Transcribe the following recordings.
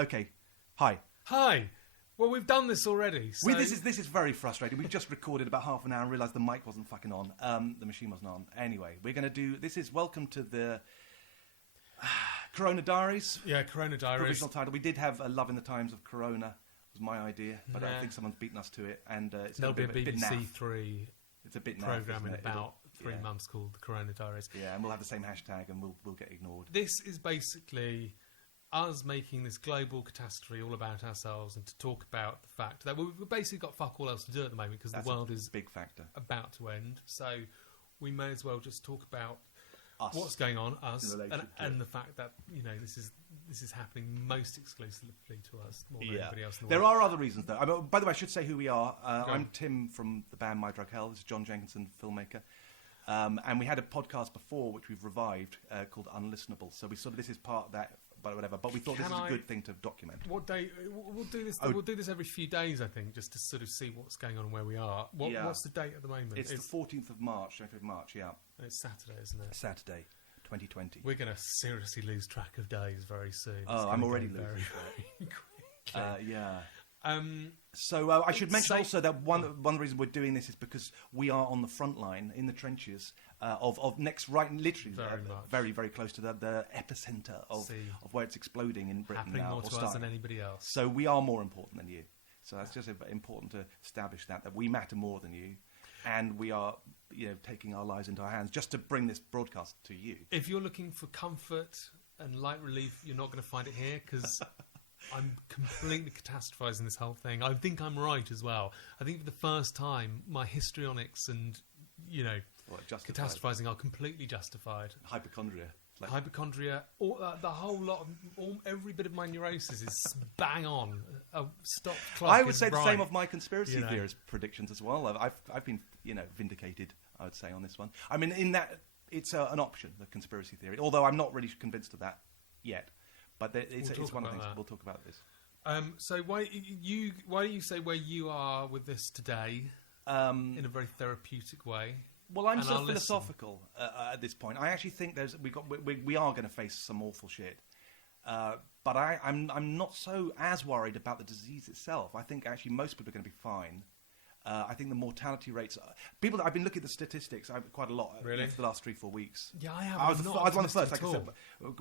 Okay. Hi. Well, we've done this already. So... This is very frustrating. We've just recorded about half an hour and realised the mic wasn't fucking on. The machine wasn't on. Anyway, we're going to do... This is welcome to the Corona Diaries. Yeah, Corona Diaries. Provisional title. We did have Love in the Times of Corona. Was my idea, but I think someone's beaten us to it. And there'll be a BBC Three it's a bit programme in about 3 months called the Corona Diaries. Yeah, and we'll have the same hashtag and we'll get ignored. This is basically... us making this global catastrophe all about ourselves and to talk about the fact that we've basically got fuck all else to do at the moment because the world is big factor about to end. So we may as well just talk about us. What's going on, us, and the fact that this is happening most exclusively to us more than anybody else in the world. There are other reasons though. By the way, I should say who we are. I'm Tim from the band My Drug Hell. This is John Jenkinson, filmmaker. And we had a podcast before which we've revived called Unlistenable. So this is part of that. But whatever. But we thought this is a good thing to document. What day? We'll do this. We'll do this every few days, I think, just to sort of see what's going on and where we are. What's the date at the moment? It's the 14th of March, 25th of March. Yeah. And it's Saturday, isn't it? Saturday, 2020. We're going to seriously lose track of days very soon. I'm already losing track. Yeah. So I should mention also that one of the reasons we're doing this is because we are on the front line in the trenches of next, right, literally very, very close to the epicenter of where it's exploding in Britain happening now. More to us than anybody else. So we are more important than you. So that's just important to establish that we matter more than you, and we are taking our lives into our hands just to bring this broadcast to you. If you're looking for comfort and light relief, you're not going to find it here because. I'm completely catastrophizing this whole thing. I think I'm right as well. I think for the first time, my histrionics and, catastrophizing are completely justified. Hypochondria. Hypochondria, the whole lot, every bit of my neurosis is bang on. Stop clock. I would say the same of my conspiracy theorist predictions as well. I've been, vindicated, I would say, on this one. I mean, in that, it's an option, the conspiracy theory, although I'm not really convinced of that yet. But it's one of the things. We'll talk about this. So why don't you say where you are with this today in a very therapeutic way? Well, I'm so philosophical at this point. I actually think we are going to face some awful shit. But I'm not so as worried about the disease itself. I think actually most people are going to be fine. I think the mortality rates... I've been looking at the statistics quite a lot for the last 3-4 weeks. Yeah, I have. I was one of the first, like I said.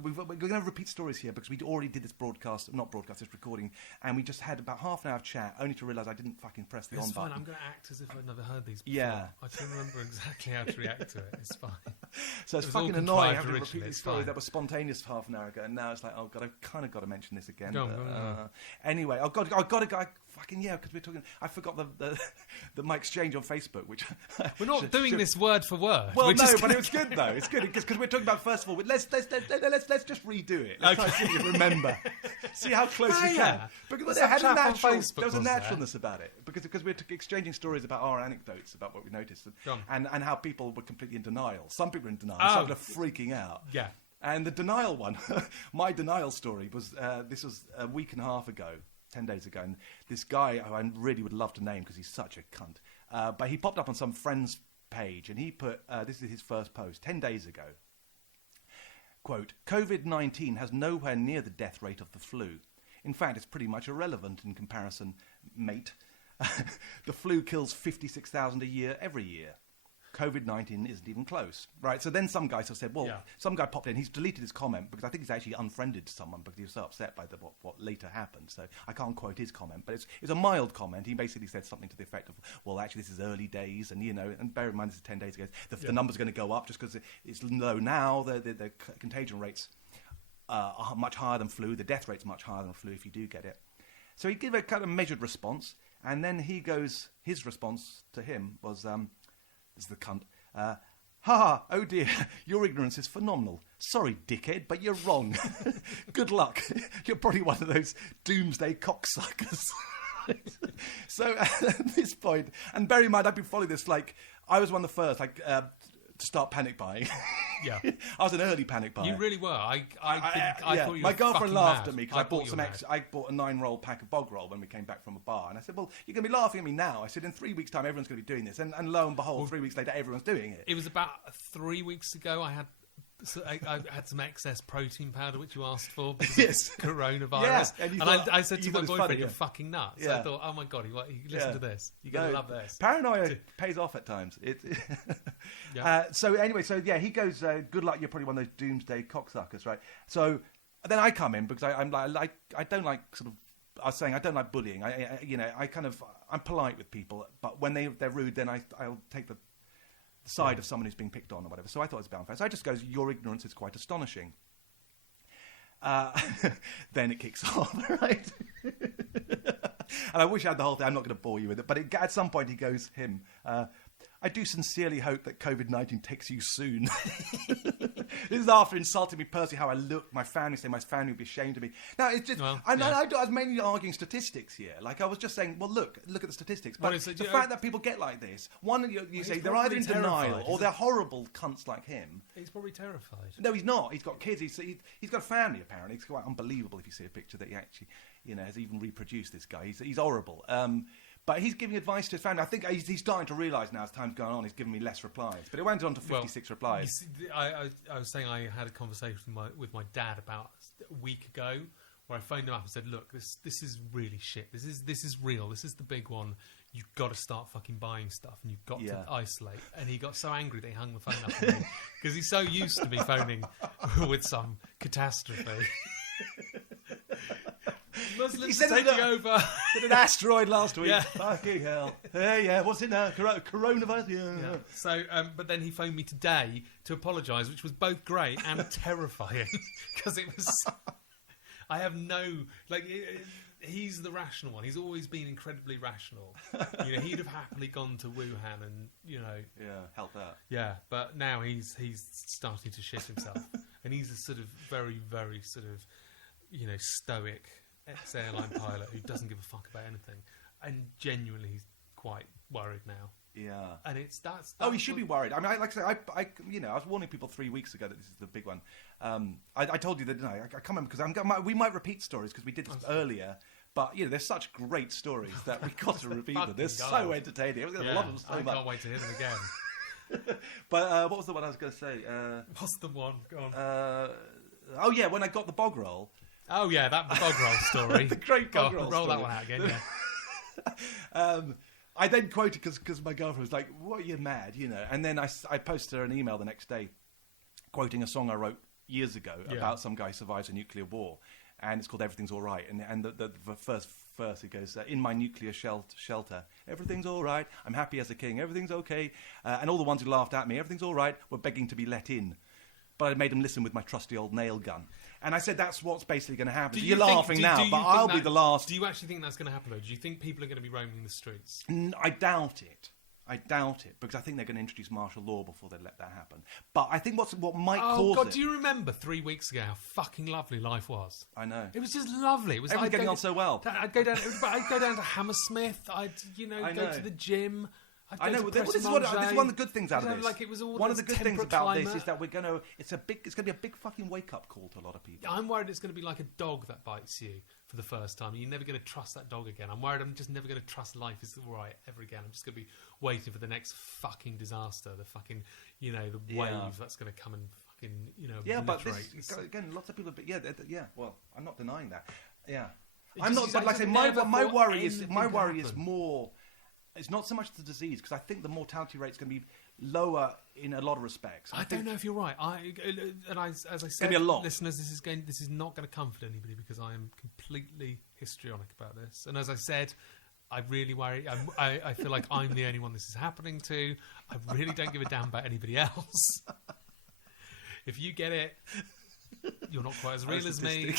We're going to repeat stories here because we already did this this recording, and we just had about half an hour of chat, only to realise I didn't fucking press the on button. I'm going to act as if I'd never heard these before. Yeah. I don't remember exactly how to react to it. It's fine. So it's fucking annoying having to repeat these stories that were spontaneous half an hour ago, and now it's like, oh God, I've kind of got to mention this again. Go on. Anyway, I've got to go... Fucking yeah, because we're talking... I forgot my exchange on Facebook, which... We're not doing this word for word. Well, no, but it was good, though. It's good, because we're talking about, first of all... Let's just redo it. Let's try to see if you remember. See how close we can. Because there was a naturalness about it. Because we're exchanging stories about our anecdotes, about what we noticed, and how people were completely in denial. Some people were in denial. Some people are freaking out. Yeah. And the denial one, my denial story, was this was a week and a half ago. 10 days ago, and this guy who I really would love to name because he's such a cunt, but he popped up on some friend's page and he put, this is his first post, 10 days ago, quote, COVID-19 has nowhere near the death rate of the flu. In fact, it's pretty much irrelevant in comparison, mate. The flu kills 56,000 a year every year. COVID-19 isn't even close, right? So then some guy said, some guy popped in. He's deleted his comment because I think he's actually unfriended someone because he was so upset by what later happened. So I can't quote his comment, but it's a mild comment. He basically said something to the effect of, well, actually, this is early days, and and bear in mind this is 10 days ago. The number's going to go up just because it's low now. The contagion rates are much higher than flu. The death rate's much higher than flu if you do get it. So he gave a kind of measured response, and then his response to him was... is the cunt. Oh dear, your ignorance is phenomenal. Sorry, dickhead, but you're wrong. Good luck. You're probably one of those doomsday cocksuckers. So at this point, and bear in mind, I've been following this, I was one of the first, to start panic buying. Yeah. I was an early panic buyer. You really were. I thought you were my girlfriend laughed at me because I bought a 9-roll pack of bog roll when we came back from a bar, and I said, well, you're going to be laughing at me now. I said, in 3 weeks' time, everyone's going to be doing this, and lo and behold, 3 weeks later, everyone's doing it. It was about 3 weeks ago. I had So I had some excess protein powder, which you asked for, because Yes. of coronavirus. Yeah, and I said to you my thought it's boyfriend, funny, "You're yeah. fucking nuts." Yeah. I thought, "Oh my god, listen to this. You're gonna love this." Paranoia pays off at times. Yeah. So anyway, he goes. Good luck. You're probably one of those doomsday cocksuckers, right? So then I come in because I'm like I don't like sort of. I was saying I don't like bullying. I'm polite with people, but when they're rude, then I'll take the side of someone who's being picked on or whatever. So I thought it was a bit unfair. So I just goes, "Your ignorance is quite astonishing." Then it kicks off, right? And I wish I had the whole thing. I'm not going to bore you with it, but at some point he goes, "I do sincerely hope that COVID-19 takes you soon." This is after insulting me personally, how I look, my family, saying my family would be ashamed of me. Now, it's just, I was mainly arguing statistics here. Like, I was just saying, well, look at the statistics. But the fact that people get like this, one, you say they're either in denial or they're horrible cunts like him. He's probably terrified. No, he's not. He's got kids. He's got a family, apparently. It's quite unbelievable if you see a picture that he actually, has even reproduced this guy. He's horrible. But he's giving advice to his family. I think he's starting to realise now as time's going on, he's giving me less replies. But it went on to 56 replies. You see, I was saying I had a conversation with my dad about a week ago, where I phoned him up and said, "Look, this is really shit. This is real. This is the big one. You've got to start fucking buying stuff, and you've got to isolate." And he got so angry that he hung the phone up on me because he's so used to me phoning with some catastrophe. Muslims taking over. Did an asteroid last week. Yeah. Fucking hell. Yeah. What's it now? Coronavirus? Yeah. So, but then he phoned me today to apologise, which was both great and terrifying because it was. I have he's the rational one. He's always been incredibly rational. He'd have happily gone to Wuhan and help out. Yeah, but now he's starting to shit himself, and he's a sort of very, very sort of stoic ex-airline pilot who doesn't give a fuck about anything, and genuinely he's quite worried now. Yeah, and that's he should be worried. I mean, like I say, I was warning people 3 weeks ago that this is the big one. I told you that, I can't remember because we might repeat stories because we did this earlier. But there's such great stories that we've got to repeat them. They're so entertaining. I've got a lot of them so much. I can't wait to hear them again. But what was the one I was going to say? What's the one? Go on. When I got the bog roll. Oh yeah, that bog roll story. The great bog roll roll story. that one out again. Yeah. I then quoted because my girlfriend was like, "What, are you mad?" And then I posted her an email the next day, quoting a song I wrote years ago about some guy who survives a nuclear war, and it's called "Everything's All Right." And the first verse it goes, "In my nuclear shelter, everything's all right. I'm happy as a king. Everything's okay." And all the ones who laughed at me, "Everything's all right," were begging to be let in. But I made them listen with my trusty old nail gun. And I said, that's what's basically going to happen. You're laughing now, but I'll be the last. Do you actually think that's going to happen, though? Do you think people are going to be roaming the streets? I doubt it. Because I think they're going to introduce martial law before they let that happen. But I think what might cause it... Oh, God, do you remember 3 weeks ago how fucking lovely life was? I know. It was just lovely. It was everyone's getting on so well. I'd go down to Hammersmith. I'd, go to the gym. I know. This is one of the good things out of this. Like it was all one of the good things about this is that it's going to be a big fucking wake up call to a lot of people. I'm worried it's going to be like a dog that bites you for the first time. You're never going to trust that dog again. I'm worried I'm just never going to trust life is all right ever again. I'm just going to be waiting for the next fucking disaster, the fucking the wave that's going to come and fucking obliterate. But again, lots of people. But well, I'm not denying that. Yeah, I'm not. But like I say, my worry is more. It's not so much the disease, because I think the mortality rate is going to be lower in a lot of respects. I don't know if you're right. As I said, listeners, this is not going to comfort anybody because I am completely histrionic about this. And as I said, I really worry. I feel like I'm the only one this is happening to. I really don't give a damn about anybody else. If you get it, you're not quite as real as me.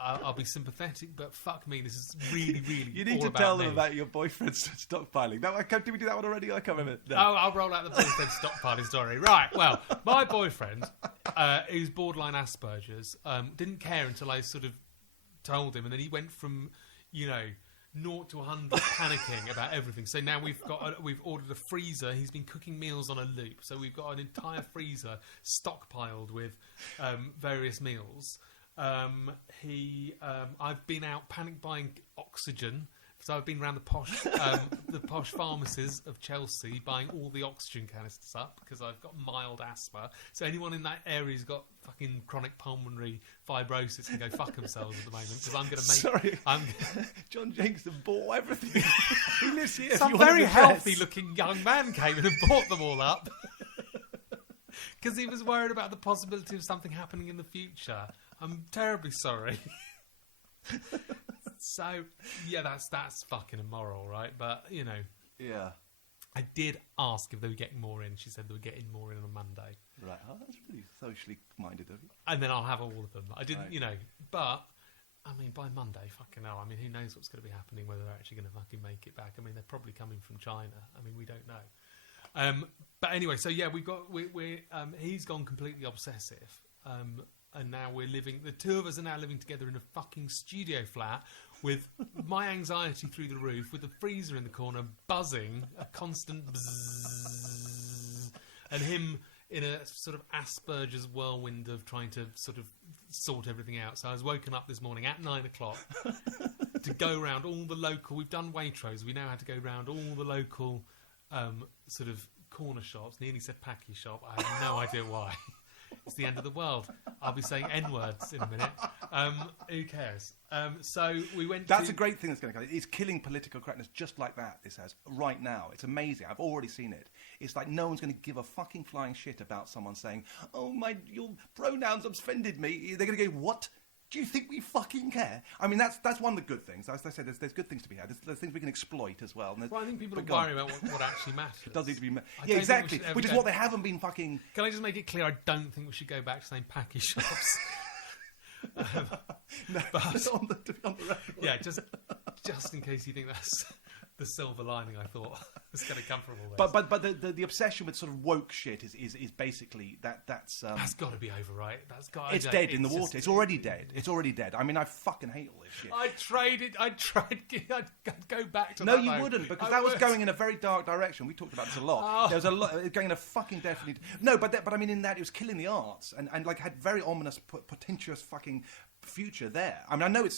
I'll be sympathetic, but fuck me, this is really, really. You need to tell them about your boyfriend's stockpiling. Did we do that one already? I can't remember. No. Oh, I'll roll out the boyfriend stockpiling story. Right. Well, my boyfriend, who's borderline Asperger's, didn't care until I sort of told him, and then he went from 0 to 100 panicking about everything. So now we've ordered a freezer. He's been cooking meals on a loop, so we've got an entire freezer stockpiled with various meals. I've been out panic buying oxygen So I've been around the posh pharmacies of Chelsea buying all the oxygen canisters up because I've got mild asthma. So anyone in that area who's got fucking chronic pulmonary fibrosis can go fuck themselves at the moment because I'm going to make... John Jenkinson bought everything. He lives here. Some very healthy-looking young man came in and bought them all up because he was worried about the possibility of something happening in the future. I'm terribly sorry. So, yeah, that's fucking immoral, right? But, you know. Yeah. I did ask if they were getting more in. She said they were getting more in on Monday. Right. Oh, that's really socially minded of you. And then I'll have all of them. I didn't, you know. But, I mean, by Monday, fucking hell. I mean, who knows what's going to be happening, whether they're actually going to fucking make it back. I mean, they're probably coming from China. I mean, we don't know. But anyway, so, yeah, he's gone completely obsessive. And now the two of us are now living together in a fucking studio flat with my anxiety through the roof, with the freezer in the corner buzzing, a constant bzzz, and him in a sort of Asperger's whirlwind of trying to sort of sort everything out. So I was woken up this morning at 9 o'clock to go around all the local... We've done Waitrose. We now had to go around all the local sort of corner shops. Nearly said Packy shop. I have no idea why. It's the end of the world. I'll be saying N-words in a minute. Who cares? So we went That's a great thing that's going to come. It's killing political correctness just like that, this has, right now. It's amazing. I've already seen it. It's like no one's going to give a fucking flying shit about someone saying, oh, your pronouns offended me. They're going to go, what? Do you think we fucking care? I mean, that's one of the good things. As I said, there's good things to be had. There's things we can exploit as well. Well, I think people are worried about what actually matters. It does need to be... Yeah, exactly. Which is what they haven't been fucking... Can I just make it clear? I don't think we should go back to saying Packy shops. No, but on the record. Yeah, just in case you think that's the silver lining, I thought was going to come from all this. But the obsession with sort of woke shit is basically that's got to be over, right? It's dead in the water. It's already dead. It's already dead. I mean, I fucking hate all this shit. I'd go back to no, that. No, you wouldn't, because that was going in a very dark direction. We talked about this a lot. There was a lot going in a fucking definitely... No, but I mean, in that it was killing the arts and like had very ominous, potentious fucking future there. I mean, I know it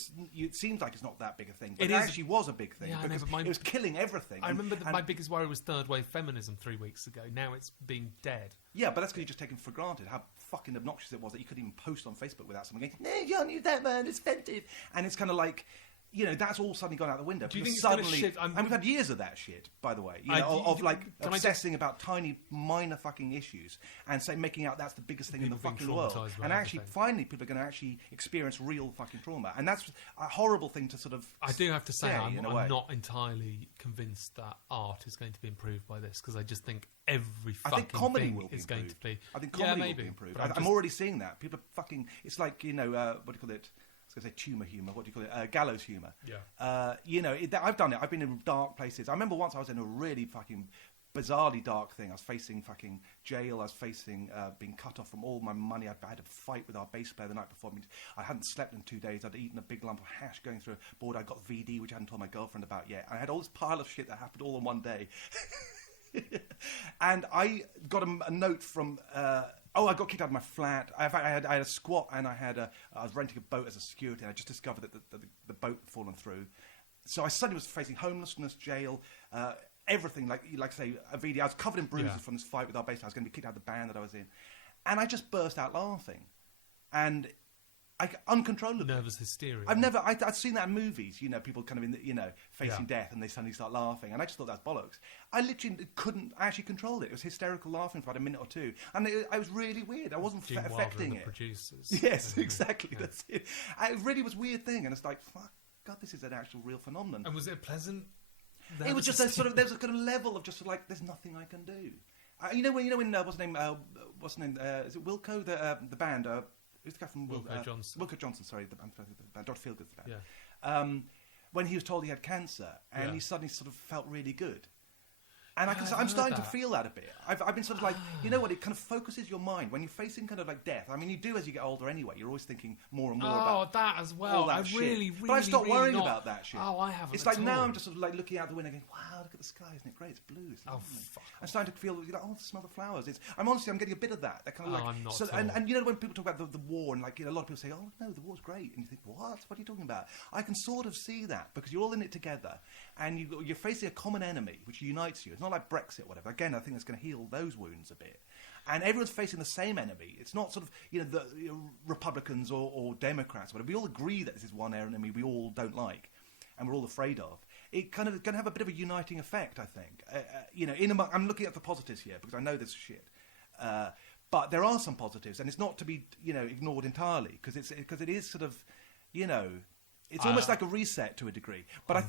seems like it's not that big a thing, but it actually was a big thing because it was killing everything. I remember my biggest worry was third wave feminism 3 weeks ago. Now it's being dead. Yeah, but that's because you're just taking for granted how fucking obnoxious it was that you couldn't even post on Facebook without someone going, no, you can't use that, man, it's offensive. And it's kind of like... You know, that's all suddenly gone out the window. Do you think suddenly, it's going to shift? And we've had years of that shit, by the way. You know, of obsessing about tiny, minor fucking issues and making out that's the biggest thing in the fucking world. And actually, finally, people are going to actually experience real fucking trauma. And that's a horrible thing to sort of... I do have to say, I'm not entirely convinced that art is going to be improved by this, because I just think every fucking thing is going to be... I think comedy will be improved. I'm already seeing that. People are fucking... It's like, you know, what do you call it? I was going to say tumour humour. What do you call it? Gallows humour. Yeah. You know, I've done it. I've been in dark places. I remember once I was in a really fucking bizarrely dark thing. I was facing fucking jail. I was facing being cut off from all my money. I had a fight with our bass player the night before. I hadn't slept in 2 days. I'd eaten a big lump of hash going through a board. I got VD, which I hadn't told my girlfriend about yet. And I had all this pile of shit that happened all in one day. And I got a note from... I got kicked out of my flat. I had a squat, and I was renting a boat as a security, and I just discovered that the boat had fallen through. So I suddenly was facing homelessness, jail, everything. Like say, a VD. I was covered in bruises from this fight with our bass player. I was going to be kicked out of the band that I was in, and I just burst out laughing, and uncontrollably. Nervous hysteria. I'd seen that in movies, you know, people kind of facing death and they suddenly start laughing, and I just thought that's bollocks. I literally couldn't actually control it. It was hysterical laughing for about a minute or two, and it was really weird. I wasn't affecting it. Producers. Yes, exactly. Yeah. That's it. It really was a weird thing, and it's like, fuck, God, this is an actual real phenomenon. And was it pleasant? It was just there was a kind of level of just like, there's nothing I can do. You know when what's the name? Is it Wilco? The band. Who's the guy from Wilco Johnson? Wilco Johnson, sorry, the band, Dr. Feelgood's the band. Yeah. When he was told he had cancer, and he suddenly sort of felt really good. And I'm starting to feel that a bit. I've been sort of like, you know what, it kind of focuses your mind. When you're facing kind of like death, I mean, you do as you get older anyway. You're always thinking more and more about that as well. All that shit. Really, but I stopped worrying not... about that shit. Oh, I haven't. It's like now I'm just sort of like looking out the window going, wow, look at the sky, isn't it great? It's blue. It's lovely. Fuck. I'm starting to feel, oh, smell the flowers. I'm getting a bit of that. That kind of like, I'm not so, at all. and you know when people talk about the war and like, you know, a lot of people say, oh no, the war's great, and you think, what are you talking about? I can sort of see that because you're all in it together, and you're facing a common enemy which unites you. It's not like Brexit, or whatever. Again, I think that's going to heal those wounds a bit. And everyone's facing the same enemy. It's not sort of, you know, the Republicans or Democrats, or whatever. We all agree that this is one enemy we all don't like, and we're all afraid of. It kind of going to have a bit of a uniting effect, I think. You know, I'm looking at the positives here because I know this shit. But there are some positives, and it's not to be, you know, ignored entirely because it is sort of, you know, it's almost like a reset to a degree. But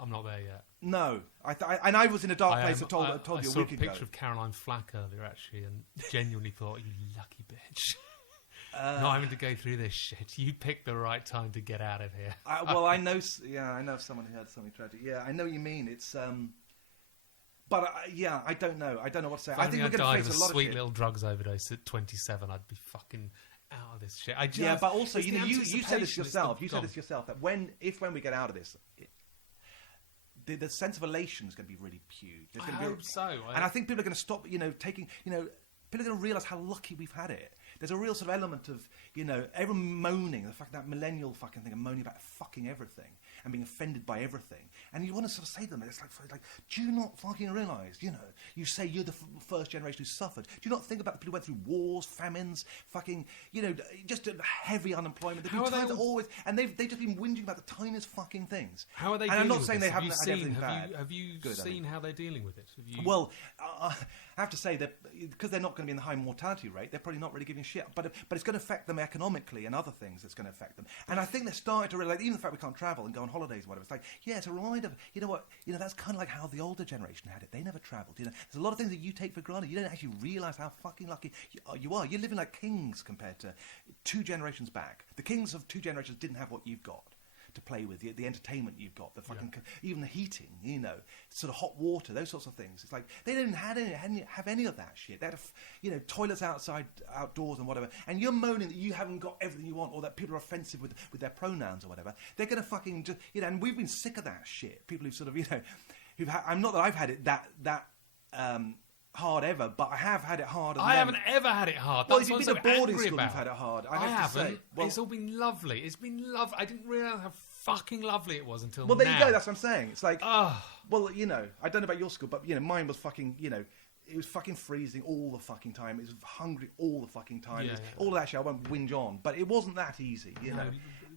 I'm not there yet. No, and I was in a dark place. I told you a week ago. I saw a picture of Caroline Flack earlier, actually, and genuinely thought, you lucky bitch. Not having to go through this shit. You picked the right time to get out of here. Well, I know someone who had something tragic. Yeah, I know what you mean. It's but I don't know. I don't know what to say. I think we're going to face a lot of sweet shit. little drugs overdose at 27. I'd be fucking out of this shit. But also, you know, you said this yourself. You said this yourself that when we get out of this. The sense of elation is going to be really huge. I hope so. And I think people are going to stop, you know, taking, you know, people are going to realise how lucky we've had it. There's a real sort of element of, you know, everyone moaning, the fact that millennial fucking thing, and moaning about fucking everything and being offended by everything. And you want to sort of say to them, it's like, do you not fucking realise, you know, you say you're the first generation who suffered. Do you not think about the people who went through wars, famines, fucking, you know, just heavy unemployment. They've just been whinging about the tiniest fucking things. How are they and dealing I'm not with saying this? they haven't had everything bad. Have you seen how they're dealing with it? Well, I have to say that because they're not going to be in the high mortality rate, they're probably not really giving a shit. But it's going to affect them economically and other things that's going to affect them. And I think they're starting to realise, even the fact we can't travel and go on holidays and whatever, it's like, yeah, it's a reminder of, you know what, you know, that's kind of like how the older generation had it. They never travelled. You know, there's a lot of things that you take for granted. You don't actually realise how fucking lucky you are. You're living like kings compared to 2 generations back. The kings of 2 generations didn't have what you've got to play with, the entertainment you've got, the fucking even the heating, you know, sort of hot water, those sorts of things. It's like they didn't have any of that shit. They had, you know, toilets outdoors and whatever. And you're moaning that you haven't got everything you want, or that people are offensive with their pronouns or whatever. They're gonna fucking just, you know. And we've been sick of that shit. People who've sort of, you know, I'm not that I've had it that hard ever, but I have had it hard. I haven't ever had it hard. Well, That's if you've been at boarding school, you've had it hard. I haven't. Well, it's all been lovely. It's been lovely. I didn't realise how fucking lovely it was until now. Well, there you go. That's what I'm saying. It's like, well, you know, I don't know about your school, but, you know, mine was fucking, you know, it was fucking freezing all the fucking time. It was hungry all the fucking time. All of that shit, I won't whinge on. But it wasn't that easy, you know.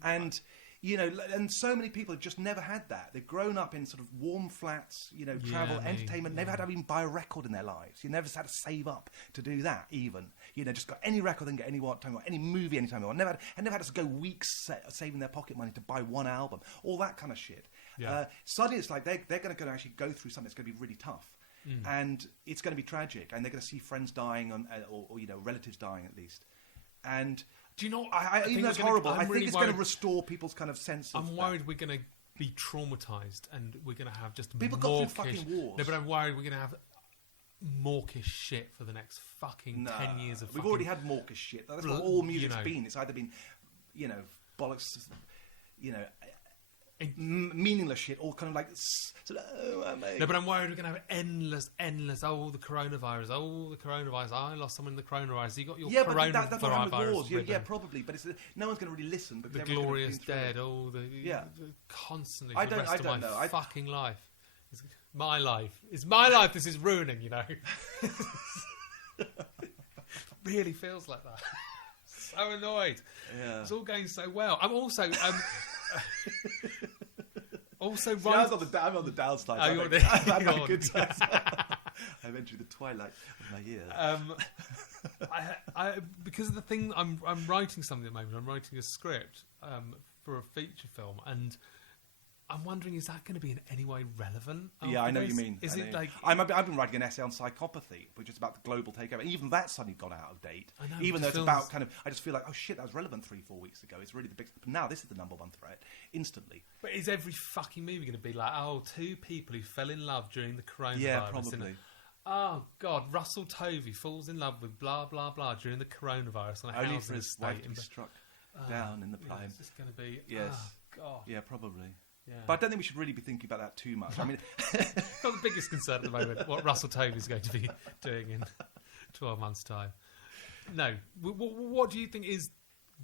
And, you know, and so many people have just never had that. They've grown up in sort of warm flats, you know, travel, entertainment. Never had to even buy a record in their lives. You never had to save up to do that, even. You know, just got any record and get any time, any movie anytime you want. Never had to go weeks saving their pocket money to buy one album. All that kind of shit. Yeah. Suddenly it's like they're going to actually go through something that's going to be really tough. And it's going to be tragic. And they're going to see friends dying or, you know, relatives dying at least. And... Do you know? Even though it's horrible, I think it's going to restore people's kind of sense of... I'm worried we're going to be traumatised and we're going to have just people got through fucking wars. No, but I'm worried we're going to have mawkish shit for the next fucking 10 years of We've already had mawkish shit. That's what all music's been. It's either been, you know, bollocks, you know... meaningless shit, or kind of like no, but I'm worried we're going to have endless the coronavirus, I lost someone in the coronavirus. You got your coronavirus, but that's what happened with wars. Yeah, probably, but no one's going to really listen. The glorious dead, constantly for the rest of my fucking life. It's my life this is ruining, you know. Really feels like that. So annoyed. Yeah. It's all going so well. I'm also right. I'm on the downside. I'm having a good time. I've entered the twilight of my years. Because of the thing, I'm writing something at the moment. I'm writing a script for a feature film, and I'm wondering, is that going to be in any way relevant? Yeah, I know what you mean. Is it like... I've been writing an essay on psychopathy, which is about the global takeover. Even that's suddenly got out of date. I know, even though it's about kind of... I just feel like, oh shit, that was relevant 3-4 weeks ago. It's really the big... But now this is the number one threat, instantly. But is every fucking movie going to be like, oh, 2 people who fell in love during the coronavirus? Yeah, probably. Oh, God, Russell Tovey falls in love with blah, blah, blah during the coronavirus on a Only housing for his wife estate. to be struck down in the plane. Is this going to be... Yes. Oh, God. Yeah, probably. Yeah. But I don't think we should really be thinking about that too much. I mean, not the biggest concern at the moment. What Russell Tovey is going to be doing in 12 months' time. No. What do you think is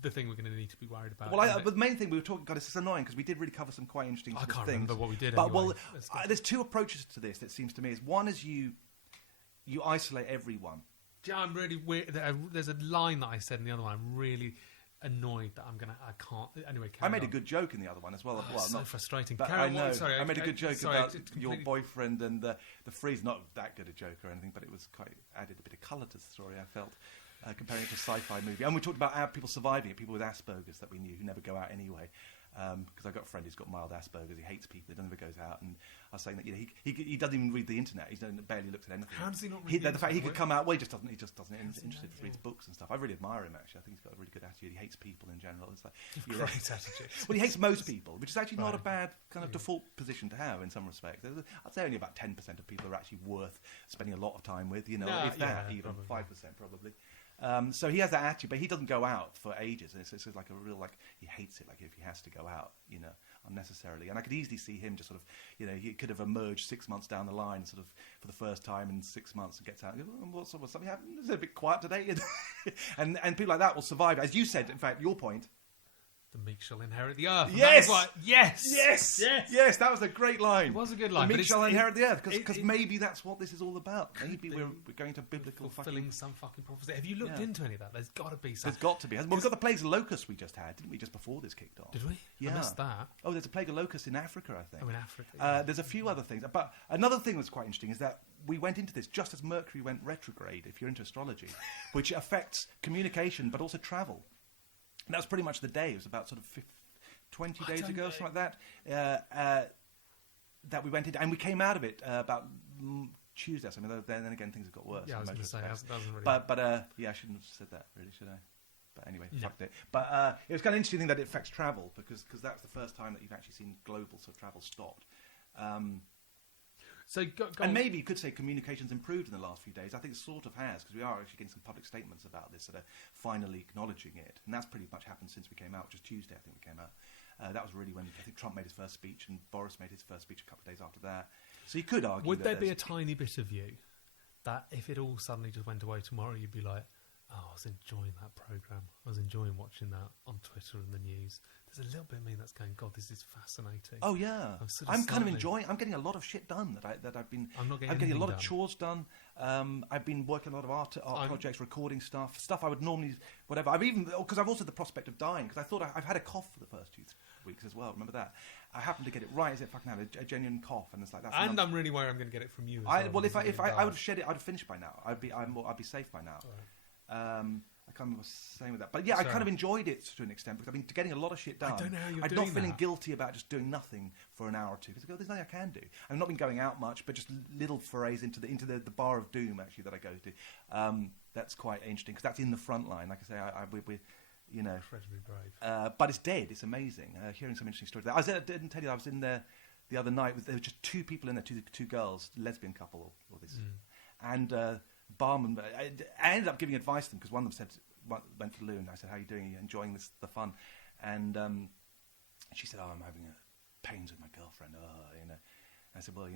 the thing we're going to need to be worried about? Well, the main thing we were talking about, it's annoying because we did really cover some quite interesting I things. can't remember what we did. But anyway. there's 2 approaches to this. That seems to me is one is you isolate everyone. Yeah, I'm really weird. There's a line that I said in the other one. I'm really annoyed that I can't. Anyway, I made a good joke in the other one as well. Oh, well, so not frustrating. But I know. Sorry, I made a good joke about your boyfriend and the freeze. Not that good a joke or anything, but it was quite added a bit of colour to the story. I felt comparing it to a sci-fi movie, and we talked about people surviving it, people with Asperger's that we knew who never go out anyway. Because I've got a friend who's got mild Asperger's. He hates people. He never goes out. And I was saying that he doesn't even read the internet. He barely looks at anything. How does he not read the fact he could come out, well, he just doesn't interested. He reads books and stuff. I really admire him actually. I think he's got a really good attitude. He hates people in general. It's like great attitude. Well, he hates most people, which is actually not a bad kind of default position to have in some respects. I'd say only about 10% of people are actually worth spending a lot of time with. Even 5% probably. So he has that attitude, but he doesn't go out for ages. And it's like a real, like, he hates it, like if he has to go out, unnecessarily. And I could easily see him just sort of, he could have emerged 6 months down the line, sort of for the first time in 6 months, and gets out and goes, something happened? Is it a bit quiet today? and people like that will survive. As you said, in fact, your point, the meek shall inhabit the earth. Yes! Yes! That was a great line. It was a good line. The meek shall inherit the earth, because maybe that's what this is all about. Maybe we're going to biblical fulfilling some fucking prophecy. Have you looked into any of that? There's got to be some. There's got to be. Well, we've got the plague of locusts we just had, didn't we, just before this kicked off? Did we? Yeah. I missed that. Oh, there's a plague of locusts in Africa, I think. Oh, in Africa. There's a few other things. But another thing that's quite interesting is that we went into this just as Mercury went retrograde, if you're into astrology, which affects communication but also travel. And that was pretty much the day. It was about sort of 20 days ago, something like that, that we went into. And we came out of it about Tuesday. I mean, then again, things have got worse. Yeah, I was going to say, that doesn't really... But yeah, I shouldn't have said that, really, should I? But anyway, fucked it. But it was kind of interesting that it affects travel, because that's the first time that you've actually seen global sort of travel stopped. So and maybe you could say communication's improved in the last few days. I think it sort of has, because we are actually getting some public statements about this that are finally acknowledging it. And that's pretty much happened since we came out, which is Tuesday, I think we came out. That was really when I think Trump made his first speech and Boris made his first speech a couple of days after that. So you could argue would there be a tiny bit of you that if it all suddenly just went away tomorrow, you'd be like, oh, I was enjoying that programme. I was enjoying watching that on Twitter and the news. There's a little bit of me that's going, God, this is fascinating. Oh yeah, I'm kind of enjoying. I'm getting a lot of shit done I'm getting a lot of chores done. I've been working a lot of art projects, recording stuff I would normally whatever. Because I've also the prospect of dying, because I thought I've had a cough for the first 2 weeks as well. Remember that? I happened to get it right. Is it fucking had a genuine cough, and it's like that. And I'm really worried I'm going to get it from you. As well, if I would have shed it, I'd have finished by now. I'd be safe by now. Right. I can't remember what I was saying with that. But yeah, I kind of enjoyed it to an extent, because I've been getting a lot of shit done. I don't know how you're I'm doing not feeling that. guilty about just doing nothing for an hour or two. Because there's nothing I can do. I've not been going out much, but just little forays into the bar of doom, actually, that I go to. That's quite interesting, because that's in the front line. Like I say, we're incredibly brave. but it's dead. It's amazing. Hearing some interesting stories. I didn't tell you, I was in there the other night. There were just 2 people in there, two girls, lesbian couple, or this. And barman, I ended up giving advice to them, because one of them went to the loo, and I said, how are you doing? Are you enjoying the fun? And she said, I'm having pains with my girlfriend. And I said, well,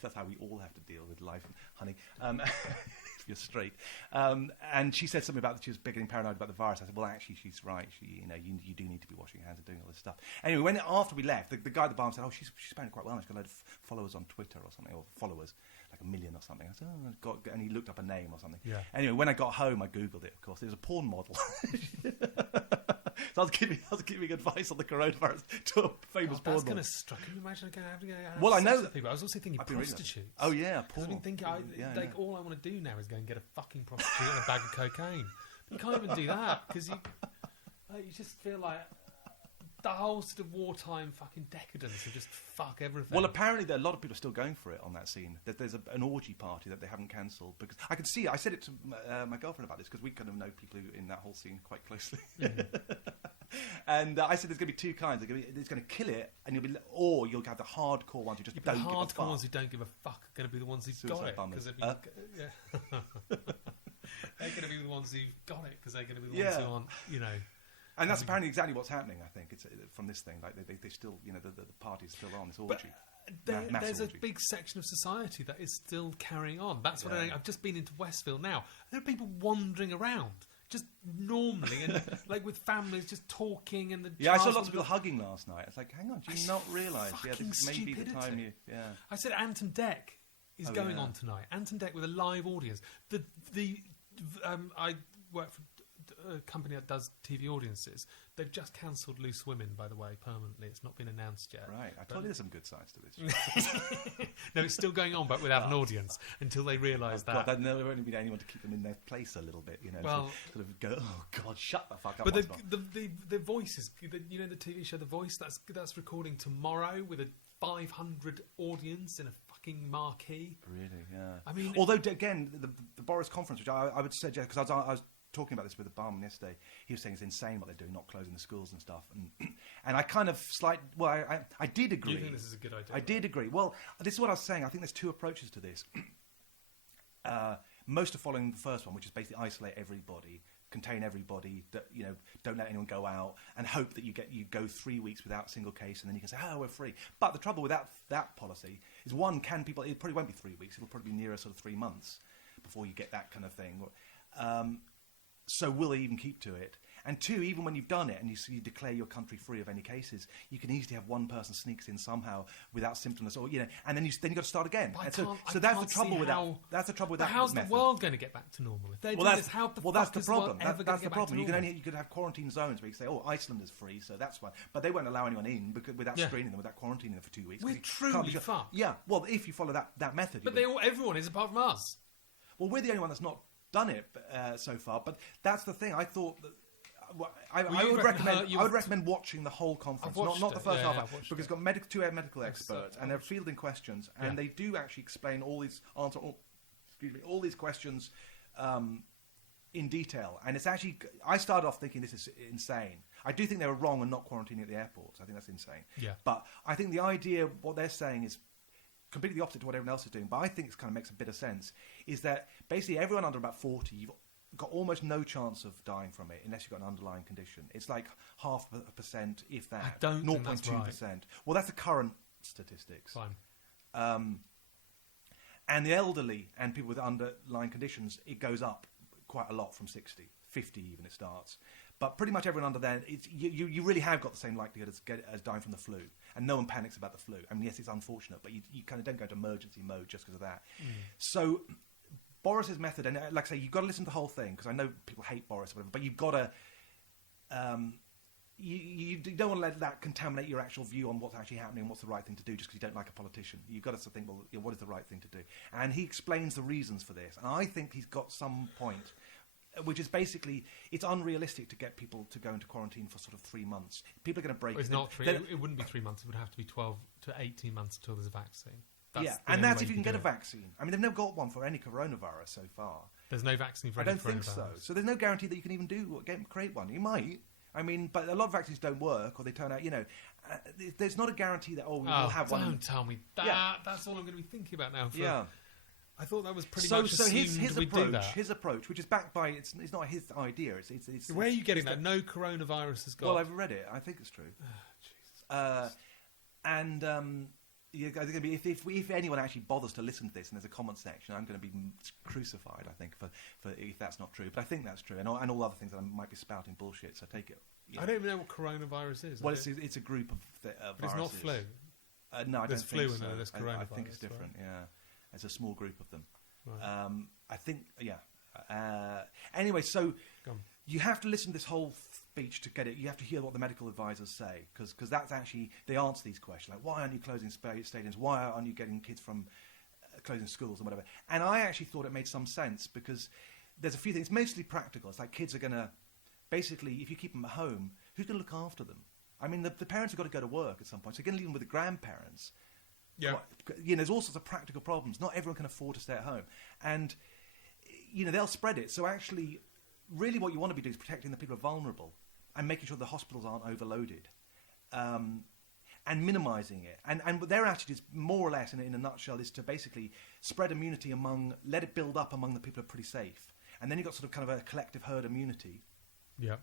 that's how we all have to deal with life, honey, if you're straight. And she said something about that she was getting paranoid about the virus. I said, well, actually, she's right. You do need to be washing your hands and doing all this stuff. Anyway, after we left, the guy at the bar said, oh, she's apparently quite well. She's got a load of followers on Twitter or something, or followers, like 1 million or something. I said, oh, and he looked up a name or something. Yeah. Anyway, when I got home, I Googled it, of course. It was a porn model. So I was giving advice on the coronavirus to a famous porn model. That's going to struck. Can you imagine having well, I know people? I was also thinking prostitutes. Oh yeah, porn. I've been thinking, all I want to do now is go and get a fucking prostitute and a bag of cocaine. But you can't even do that, because you just feel like the whole sort of wartime fucking decadence and just fuck everything. Well, apparently a lot of people are still going for it on that scene. That there's an orgy party that they haven't cancelled because I can see it. I said it to my girlfriend about this because we kind of know people who in that whole scene quite closely. And I said there's going to be two kinds. It's going to kill it, and or you'll have the hardcore ones who just don't give a fuck. The hardcore ones who don't give a fuck are going to be the ones who got it. They're going to be the ones who got it because they're going to be the ones who aren't, And that's apparently exactly what's happening. I think it's from this thing. Like they still, the party's still on this orgy. There's a big section of society that is still carrying on. That's what I've just been into Westfield now. There are people wandering around. Just normally, and like with families just talking, and I saw lots of people hugging last night. It's like, hang on, do you not realise? This may be the time you. Yeah, I said Anton Deck is going on tonight. Anton Deck with a live audience. I work for a company that does TV audiences. They've just cancelled Loose Women, by the way, permanently. It's not been announced yet. Right, I told you there's some good sides to this. No, it's still going on, but without an audience until they realise that. God, there won't be anyone to keep them in their place a little bit, Well, sort of go, oh God, shut the fuck up. But the voices, the TV show The Voice, that's recording tomorrow with a 500 audience in a fucking marquee. Really, yeah. I mean, although again, the Boris conference, which I would suggest, because I was talking about this with the barman yesterday, he was saying it's insane what they're doing, not closing the schools and stuff, and I kind of I did agree. Do you think this is a good idea? I did agree. Well, this is what I was saying. I think there's two approaches to this. Most are following the first one, which is basically isolate everybody, contain everybody, don't let anyone go out, and hope that you go 3 weeks without a single case, and then you can say, oh, we're free. But the trouble with that policy is, one, it probably won't be 3 weeks. It'll probably be nearer sort of 3 months before you get that kind of thing. So will they even keep to it? And two, even when you've done it and you declare your country free of any cases, you can easily have one person sneaks in somehow without symptoms, or and then you've got to start again. So that's the trouble with that. That's the trouble with that. But how's method. The world going to get back to normal? If they do this, how the fuck that's the is problem. The world ever That's get the problem. Back to You could have quarantine zones where you say, oh, Iceland is free, so that's fine. But they won't allow anyone in without screening them, without quarantining them for 2 weeks. We're truly fucked. Yeah. Well, if you follow that method. But everyone is apart from us. Well, we're the only one that's not done it so far. But that's the thing. I thought that. I would recommend watching the whole conference, not the first half, because it's got two medical experts, and they're fielding questions, and they do actually explain all these questions in detail. And it's actually, I started off thinking this is insane. I do think they were wrong on not quarantining at the airports. I think that's insane. Yeah. But I think the idea, what they're saying is completely the opposite to what everyone else is doing, but I think it kind of makes a bit of sense, is that basically everyone under about 40, you've got almost no chance of dying from it unless you've got an underlying condition. It's like 0.5%, if that. I don't think that's 0.2%. Right. Well, that's the current statistics. Fine. And the elderly and people with underlying conditions, it goes up quite a lot from 60, 50 even it starts. But pretty much everyone under there, you really have got the same likelihood as dying from the flu. And no one panics about the flu. I mean, yes, it's unfortunate, but you kind of don't go into emergency mode just because of that. So Boris's method, and like I say, you've got to listen to the whole thing, because I know people hate Boris or whatever, but you've got to... You don't want to let that contaminate your actual view on what's actually happening and what's the right thing to do just because you don't like a politician. You've got to think, well, what is the right thing to do? And he explains the reasons for this. And I think he's got some point, which is basically, it's unrealistic to get people to go into quarantine for sort of 3 months. People are going to break... It's not 3. It wouldn't be 3 months. It would have to be 12 to 18 months until there's a vaccine. And that's if you can get a vaccine. I mean, they've never got one for any coronavirus so far. There's no vaccine for any coronavirus. I don't think so. So there's no guarantee that you can even create one. You might. I mean, but a lot of vaccines don't work, or they turn out, there's not a guarantee that, we'll have one. Don't tell me that. Yeah. That's all I'm going to be thinking about now. I thought that was pretty much so assumed his approach, which is backed by, it's not his idea. It's where are you getting that? No coronavirus has got... Well, I've read it. I think it's true. Jesus. You're going to be, if anyone actually bothers to listen to this and there's a comment section, I'm going to be crucified, I think, for if that's not true. But I think that's true, and all other things that I might be spouting bullshit. So take it. I don't even know what coronavirus is. Well, it's a group of viruses. But it's not flu. No, I don't think so. There's coronavirus. I think it's different. Right? Yeah, it's a small group of them. Right. I think. Yeah. Anyway, so you have to listen to this whole speech to get it. You have to hear what the medical advisors say, because that's actually, they answer these questions, like, why aren't you closing stadiums, why aren't you getting kids from closing schools and whatever. And I actually thought it made some sense, because there's a few things. It's mostly practical. It's like kids are going to, basically, if you keep them at home, who's going to look after them? I mean, the parents have got to go to work at some point. So you're going to leave them with the grandparents. Yeah. There's all sorts of practical problems. Not everyone can afford to stay at home. And, they'll spread it. So actually, really what you want to be doing is protecting the people who are vulnerable and making sure the hospitals aren't overloaded. And minimising it. And their attitude is more or less, in a nutshell, is to basically spread immunity let it build up among the people who are pretty safe. And then you've got sort of kind of a collective herd immunity. Yeah.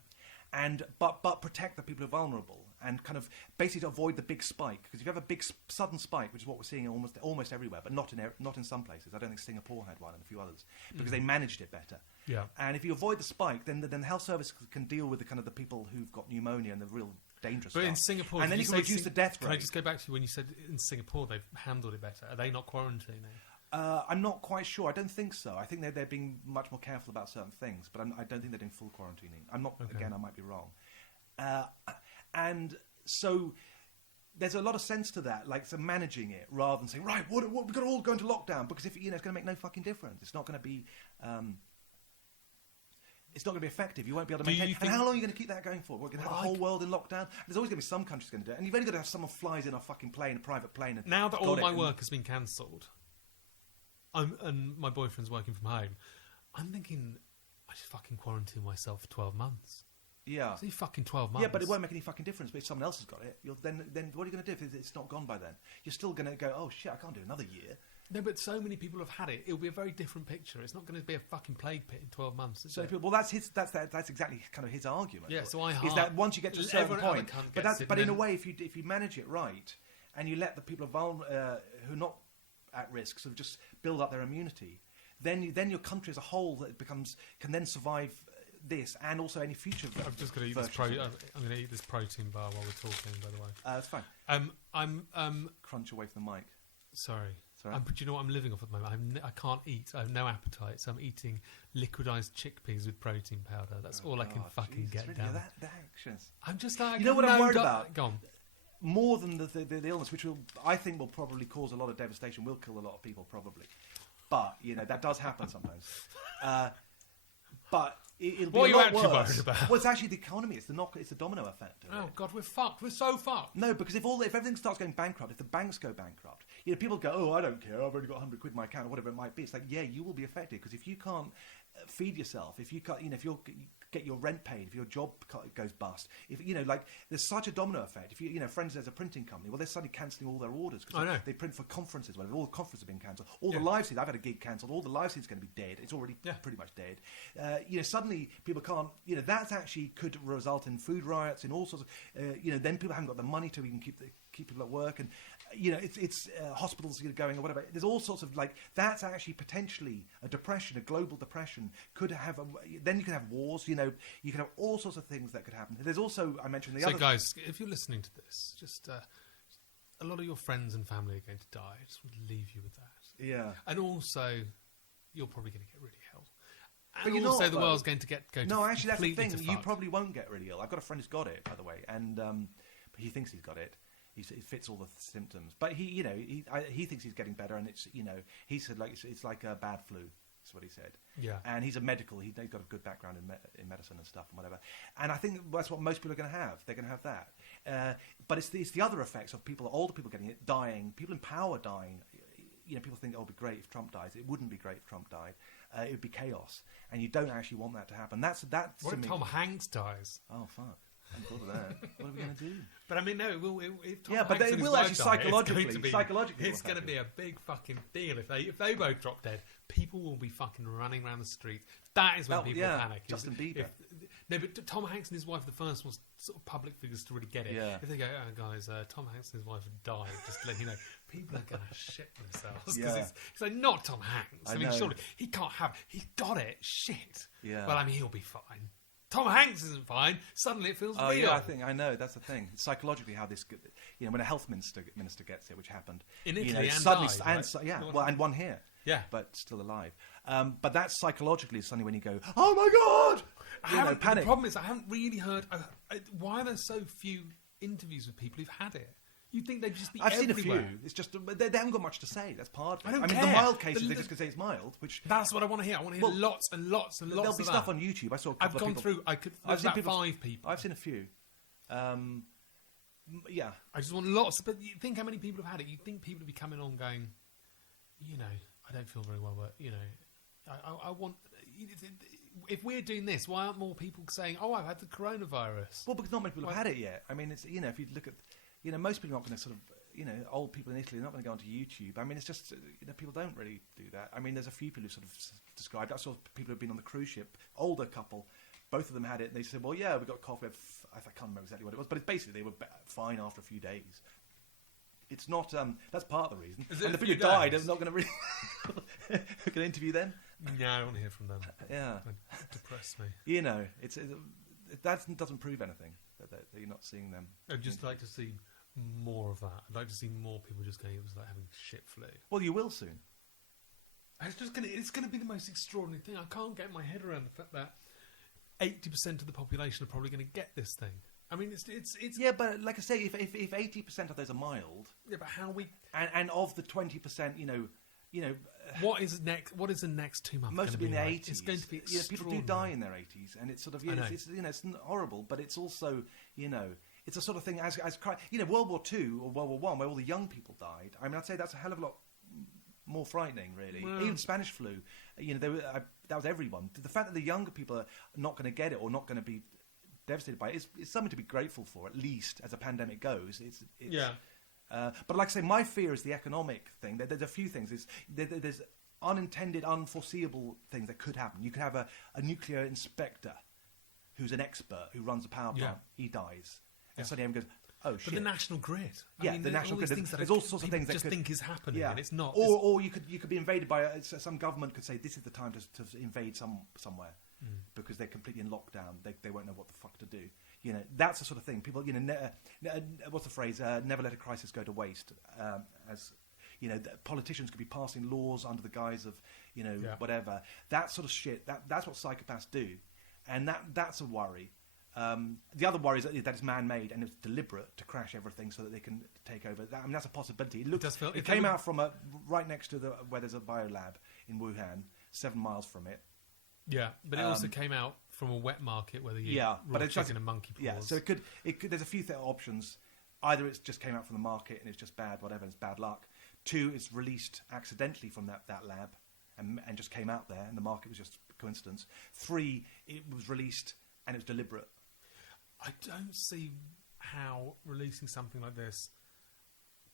But protect the people who are vulnerable and kind of basically to avoid the big spike. Because if you have a big sudden spike, which is what we're seeing almost everywhere, but not in some places. I don't think Singapore had one and a few others because they managed it better. Yeah. And if you avoid the spike, then the health service can deal with the people who've got pneumonia and the real dangerous stuff. But in Singapore, and then you can reduce the death rate. Can I just go back to you when you said in Singapore they've handled it better? Are they not quarantining? I'm not quite sure. I don't think so. I think they're being much more careful about certain things, but I don't think they're doing full quarantining. I'm not. Okay. Again, I might be wrong. And so there's a lot of sense to that, like managing it rather than saying, right, what we've got to all go into lockdown because if it's going to make no fucking difference. It's not going to be. It's not going to be effective. You won't be able to maintain. And how long are you going to keep that going for? We're going to have the whole world in lockdown. There's always going to be some countries going to do it, and you've only got to have someone flies in a fucking plane, a private plane. And now that all my work has been cancelled, and my boyfriend's working from home, I'm thinking I just fucking quarantine myself for 12 months. Yeah. It's fucking 12 months. Yeah, but it won't make any fucking difference. But if someone else has got it, then what are you going to do if it's not gone by then? You're still going to go, oh shit, I can't do another year. No, but so many people have had it. It'll be a very different picture. It's not going to be a fucking plague pit in 12 months. Is it? Well, that's exactly kind of his argument. Yeah, so is that once you get to a certain point, but in a way, if you manage it right and you let the people who are not at risk sort of just build up their immunity, then your country as a whole can then survive this and also any future. I'm just going to eat this. I'm going to eat this protein bar while we're talking. By the way, that's fine. I'm crunch away from the mic. Sorry. But do you know what I'm living off at the moment? I can't eat. I have no appetite, so I'm eating liquidized chickpeas with protein powder. That's all I can fucking get really down. That anxious. I'm just like, you know what I'm worried about? Go on. More than the illness, which I think will probably cause a lot of devastation, will kill a lot of people probably. But that does happen sometimes. But it'll be what a are lot you actually worse. worried about? Well, it's actually the economy. It's the domino effect. Oh God, we're fucked. We're so fucked. No, because if everything starts going bankrupt, if the banks go bankrupt, people go, oh, I don't care. I've only got 100 quid in my account or whatever it might be. It's like, yeah, you will be affected because if you can't feed yourself, if you can't, if you get your rent paid, if your job goes bust, if there's such a domino effect. If friends, there's a printing company, well, they're suddenly cancelling all their orders because they print for conferences, whatever. All the conferences have been cancelled. All the live scenes, I've had a gig cancelled. All the live scenes are going to be dead. It's already pretty much dead. Suddenly people can't. That's actually could result in food riots and all sorts of. Then people haven't got the money to even keep people at work, and it's hospitals going or whatever. There's all sorts of that's actually potentially a depression, a global depression. Could have then you can have wars. You can have all sorts of things that could happen. There's also I mentioned the other. So guys, if you're listening to this, just a lot of your friends and family are going to die. I just would leave you with that. Yeah, and also you're probably going to get really ill. But and also the world's going to go. No, actually, that's the thing. You fuck. probably won't get really ill. I've got a friend who's got it, by the way, and he thinks he's got it. He fits all the symptoms, but he thinks he's getting better, and it's he said it's like a bad flu. That's what he said. Yeah, and he's a medical. He's got a good background in medicine and stuff and whatever. And I think that's what most people are going to have. They're going to have that. But it's the other effects of older people getting it, dying, people in power dying. People think, oh, it'd be great if Trump dies. It wouldn't be great if Trump died. It would be chaos, and you don't actually want that to happen. That's what if Tom Hanks dies? Oh fuck. I hadn't thought of that. What are we going to do? But I mean, no, it will. If Tom but Hanks it and will his actually wife psychologically. It's going to be a big fucking deal if they both drop dead. People will be fucking running around the street. That is when people panic. Justin Bieber. No, but Tom Hanks and his wife are the first ones, sort of public figures to really get it. Yeah. If they go, oh guys, Tom Hanks and his wife have died, just to let you know, people are going to shit themselves because it's like not Tom Hanks. I mean, surely he can't have. He's got it. Shit. Yeah. Well, I mean, he'll be fine. Tom Hanks isn't fine. Suddenly it feels real. Yeah, I know. That's the thing. It's psychologically how this, when a health minister gets it, which happened in Italy, and suddenly, died, right? and one here, but still alive. But that's psychologically suddenly when you go, oh my god, panic. The problem is I haven't really heard why are there so few interviews with people who've had it. You'd think they'd just be I've everywhere. seen a few. It's just they haven't got much to say. That's part of it. I mean, the mild cases, they just can say it's mild. Which that's what I want to hear. I want to hear lots and lots and lots. There'll be stuff on YouTube. I saw. I've gone through. I've seen 5 people. I've seen a few. Yeah. I just want lots. But you think how many people have had it. You think people would be coming on going, I don't feel very well, but, I want... If we're doing this, why aren't more people saying, I've had the coronavirus? Well, because not many people have had it yet. I mean, it's, if you look at, most people are not going to sort of, old people in Italy are not going to go onto YouTube. I mean, it's just, people don't really do that. I mean, there's a few people who sort of described, I saw people who've been on the cruise ship, older couple, both of them had it, and they said, well, yeah, we got cough, I can't remember exactly what it was, but it's basically they were fine after a few days. It's not, that's part of the reason. And the people who died are not going to really, going to interview them. No, I don't want to hear from them. Yeah. It depressed me. That doesn't prove anything, that you're not seeing them. I'd just like to see more of that. I'd like to see more people just going, it was like having shit flu. Well, you will soon. It's going to be the most extraordinary thing. I can't get my head around the fact that 80% of the population are probably going to get this thing. I mean, it's yeah, but like I say, if 80% of those are mild, yeah, but how we and of the 20%, what is next? What is the next 2 months? Most of in the 80s. It's going to be people do die in their 80s, and it's sort of it's horrible, but it's also it's a sort of thing as World War II or World War One, where all the young people died. I mean, I'd say that's a hell of a lot more frightening, really. Well, even Spanish flu, that was everyone. The fact that the younger people are not going to get it or not going to be devastated by it is something to be grateful for, at least as a pandemic goes. It's yeah. But like I say, my fear is the economic thing. There's a few things. There's unintended, unforeseeable things that could happen. You could have a nuclear inspector who's an expert who runs a power plant. He dies. And suddenly everyone goes, oh, shit. But the national grid. I mean, the national grid. There's all sorts of things that just think is happening, and it's not. Or you could be invaded by... some government could say, this is the time to invade somewhere. Because they're completely in lockdown, they won't know what the fuck to do. That's the sort of thing. People, what's the phrase? Never let a crisis go to waste. Politicians could be passing laws under the guise of, whatever. That sort of shit. That's what psychopaths do, and that's a worry. The other worry is that it's man-made and it's deliberate to crash everything so that they can take over. That's a possibility. It came out from right next to where there's a biolab in Wuhan, 7 miles from it. Yeah, but it also came out from a wet market where they raw chicken and monkey paws. Yeah, so it could. There's a few options. Either it just came out from the market and it's just bad, whatever, it's bad luck. 2, it's released accidentally from that lab and just came out there and the market was just a coincidence. 3, it was released and it was deliberate. I don't see how releasing something like this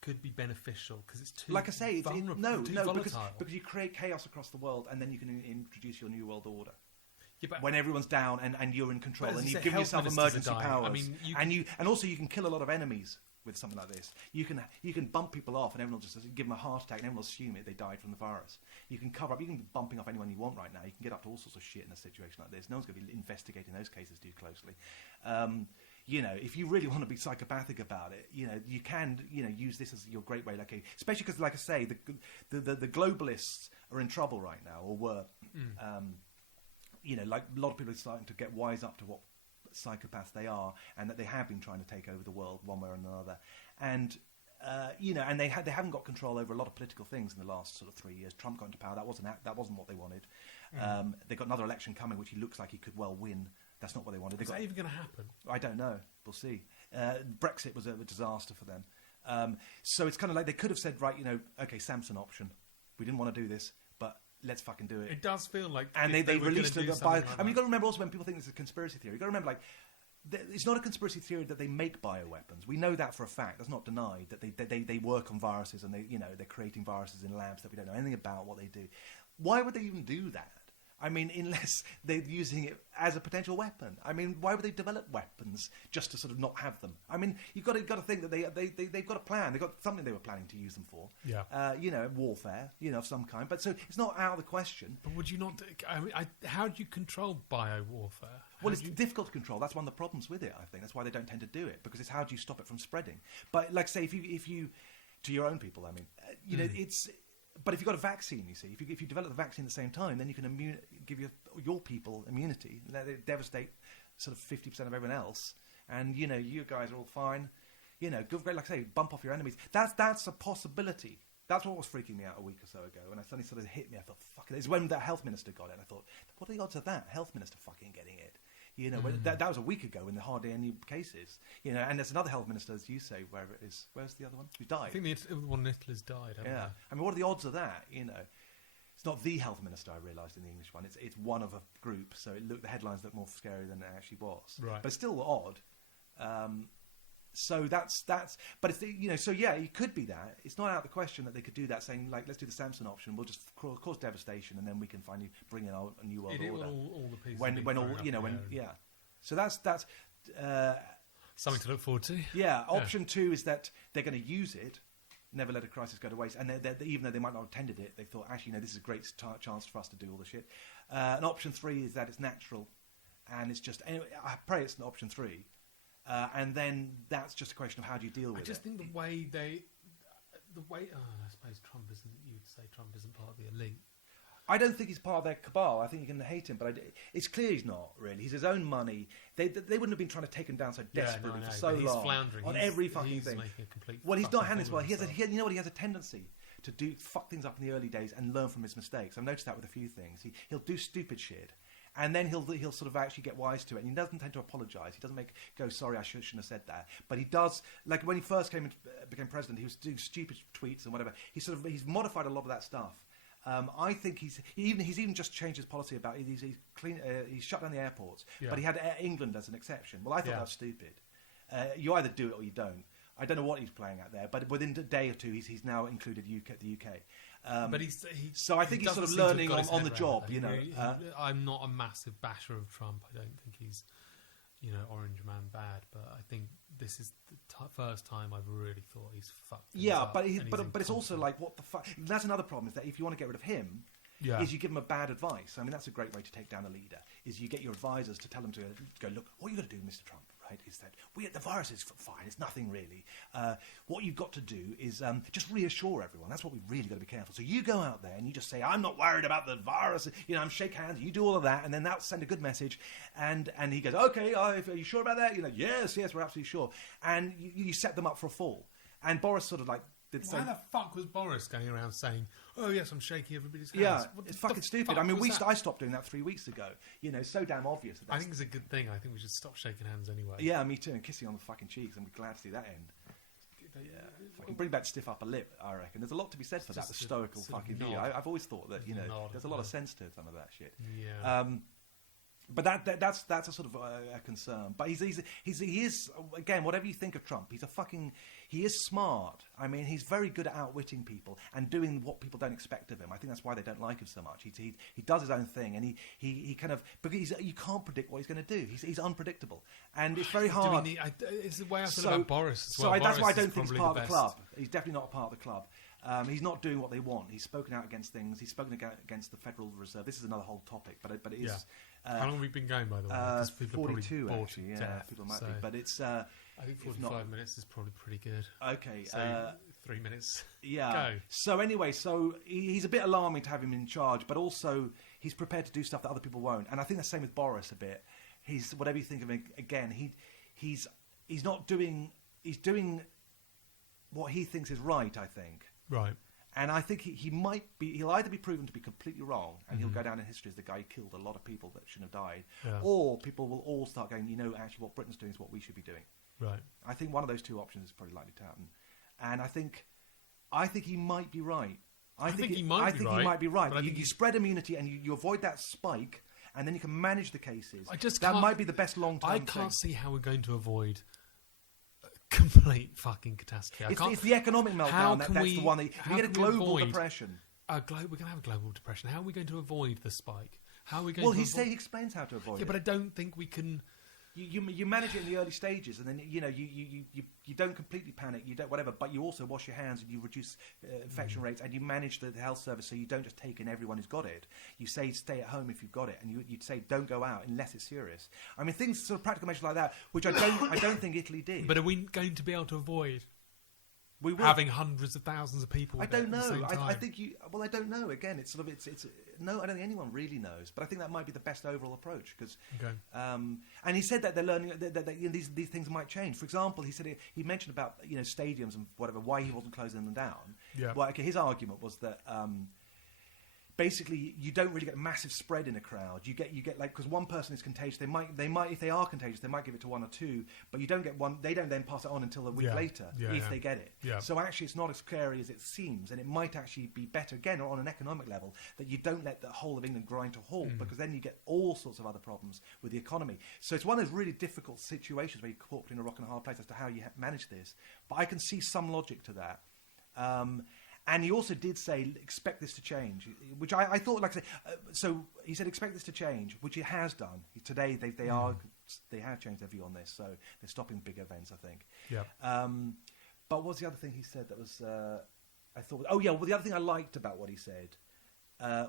could be beneficial because it's too like I say, volatile. because you create chaos across the world and then you can introduce your new world order. Yeah, but when everyone's down and you're in control and you've given given yourself emergency powers, I mean, and also you can kill a lot of enemies with something like this. You can bump people off and everyone will just give them a heart attack and everyone will assume they died from the virus. You can cover up. You can be bumping off anyone you want right now. You can get up to all sorts of shit in a situation like this. No one's going to be investigating those cases too closely. If you really want to be psychopathic about it, you can, use this as your great way. Especially because, like I say, the globalists are in trouble right now, or were. Like a lot of people are starting to get wise up to what psychopaths they are, and that they have been trying to take over the world one way or another. And and they haven't got control over a lot of political things in the last sort of 3 years. Trump got into power. That wasn't what they wanted. They got another election coming, which he looks like he could well win. That's not what they wanted. Is that even going to happen? I don't know. We'll see. Brexit was a disaster for them. So it's kind of like they could have said, right, okay, Samson option. We didn't want to do this, but let's fucking do it. It does feel like... And they released it. You've got to remember also when people think it's a conspiracy theory, you've got to remember, it's not a conspiracy theory that they make bioweapons. We know that for a fact. That's not denied, that they work on viruses and they're creating viruses in labs that we don't know anything about what they do. Why would they even do that? I mean, unless they're using it as a potential weapon. I mean, why would they develop weapons just to sort of not have them? I mean, you've got to think that they've got a plan. They've got something they were planning to use them for. Yeah. Warfare, of some kind. But so it's not out of the question. But would you not? How do you control bio-warfare? Well, it's difficult to control. That's one of the problems with it, I think. That's why they don't tend to do it, because it's how do you stop it from spreading? But like, say, if you to your own people, I mean, it's... But if you've got a vaccine, you see, if you develop the vaccine at the same time, then you can give your people immunity. Let it devastate sort of 50% of everyone else. And, you guys are all fine. Like I say, bump off your enemies. That's a possibility. That's what was freaking me out a week or so ago. And I suddenly sort of hit me. I thought, fuck it. It's when that health minister got it. And I thought, what are the odds of that health minister fucking getting it? You know, that was a week ago when there are hardly any cases. You know, and there's another health minister, as you say, wherever it is. Where's the other one? Who died? I think the one in Italy's died. Yeah. I mean, what are the odds of that? You know, it's not the health minister, I realised, in the English one. It's one of a group, so the headlines look more scary than it actually was. Right. But it's still odd. So that's, but it's so yeah, it could be that. It's not out of the question that they could do that, saying like, let's do the Samson option. We'll just cause devastation, and then we can finally bring in a new world order. All the pieces when all yeah. So that's something to look forward to. Yeah. Option 2 is that they're going to use it. Never let a crisis go to waste. And even though they might not have attended it, they thought, actually, this is a great chance for us to do all the shit. And option 3 is that it's natural, and it's just. Anyway, I pray it's an option 3. And then that's just a question of how do you deal with it. I just think the way I suppose Trump isn't. You'd say Trump isn't part of the elite. I don't think he's part of their cabal. I think you can hate him, but it's clear he's not really. He's his own money. They wouldn't have been trying to take him down so desperately for so long. He's floundering on every fucking thing. Making a complete he's not handling this well. You know what? He has a tendency to fuck things up in the early days and learn from his mistakes. I've noticed that with a few things. He'll do stupid shit. And then he'll sort of actually get wise to it, and he doesn't tend to apologise. He doesn't go sorry, I shouldn't have said that. But he does, like when he first became president, he was doing stupid tweets and whatever. He's modified a lot of that stuff. I think he's even just changed his policy about he's shut down the airports, but he had England as an exception. Well, I thought that was stupid. You either do it or you don't. I don't know what he's playing at there, but within a day or two, he's now included the UK. But so I think he's sort of learning on the job. I'm not a massive basher of Trump. I don't think he's, orange man bad. But I think this is the first time I've really thought he's fucked. Yeah, but it's also like, what the fuck? That's another problem, is that if you want to get rid of him, is you give him a bad advice. I mean, that's a great way to take down a leader. Is you get your advisors to tell them to go, look, what you got to do, Mr. Trump, right? Is that the virus is fine. It's nothing really. What you've got to do is just reassure everyone. That's what we've really got to be careful. So you go out there and you just say, I'm not worried about the virus. I'm shake hands. You do all of that, and then that'll send a good message. And he goes, okay, are you sure about that? Yes, we're absolutely sure. And you set them up for a fall. And Boris sort of like. Why the fuck was Boris going around saying, "Oh yes, I'm shaking everybody's hands"? Yeah, it's fucking stupid. I mean, I stopped doing that 3 weeks ago. So damn obvious. I think it's a good thing. I think we should stop shaking hands anyway. Yeah, me too. And kissing on the fucking cheeks. I'm glad to see that end. Yeah, fucking bring back stiff upper lip. I reckon there's a lot to be said for that. The stoical fucking view. I've always thought that there's a lot of sense to some of that shit. Yeah. But that's a sort of a concern. But he is, again, whatever you think of Trump, he is smart. I mean, he's very good at outwitting people and doing what people don't expect of him. I think that's why they don't like him so much. He does his own thing, and he kind of, because you can't predict what he's going to do. He's unpredictable, and it's very hard. It's the way I feel about Boris as well. So that's why I don't think he's part of the club. He's definitely not a part of the club. He's not doing what they want. He's spoken out against things. He's spoken against the Federal Reserve. This is another whole topic, but it is. How long have we been going, by the way? Because people 42, are actually. Yeah, people might be. But it's. I think 45 minutes is probably pretty good. Okay. So 3 minutes. Yeah. Go. So anyway, he's a bit alarming to have him in charge, but also he's prepared to do stuff that other people won't. And I think the same with Boris a bit. He's, whatever you think of him, again, he's not doing. He's doing what he thinks is right, I think. Right. And I think he'll either be proven to be completely wrong, and he'll go down in history as the guy who killed a lot of people that shouldn't have died, or people will all start going, actually what Britain's doing is what we should be doing. Right. I think one of those two options is probably likely to happen. And I think he might be right. I think he might be right. But you spread immunity and you avoid that spike, and then you can manage the cases. That might be the best long-term thing. I can't see how we're going to avoid complete fucking catastrophe. It's the economic meltdown. That's the one. You get a global depression. We're going to have a global depression. How are we going to avoid the spike? How are we going? He explains how to avoid it. Yeah, but I don't think we can. You manage it in the early stages, and then you don't completely panic, you don't whatever, but you also wash your hands and you reduce infection rates, and you manage the health service so you don't just take in everyone who's got it. You say stay at home if you've got it, and you'd say don't go out unless it's serious. I mean, things sort of practical measures like that, which I don't think Italy did. But are we going to be able to avoid? We will. Having hundreds of thousands of people. I don't know. At the same time. I think you. Well, I don't know. Again, it's sort of no. I don't think anyone really knows. But I think that might be the best overall approach because. Okay. And he said that they're learning that these things might change. For example, he mentioned about stadiums and whatever, why he wasn't closing them down. Yeah. Well, his argument was that basically you don't really get a massive spread in a crowd. You get like, because one person is contagious, they might if they are contagious, they might give it to one or two, but you don't get one. They don't then pass it on until a week later if they get it. Yeah. So actually, it's not as scary as it seems, and it might actually be better again on an economic level that you don't let the whole of England grind to a halt, because then you get all sorts of other problems with the economy. So it's one of those really difficult situations where you're caught between a rock and a hard place as to how you manage this. But I can see some logic to that. And he also did say, expect this to change, which I thought, like I say, so he said, expect this to change, which it has done. Today, they have changed their view on this, so they're stopping big events, I think. Yeah. But what was the other thing he said that was, I thought, well, the other thing I liked about what he said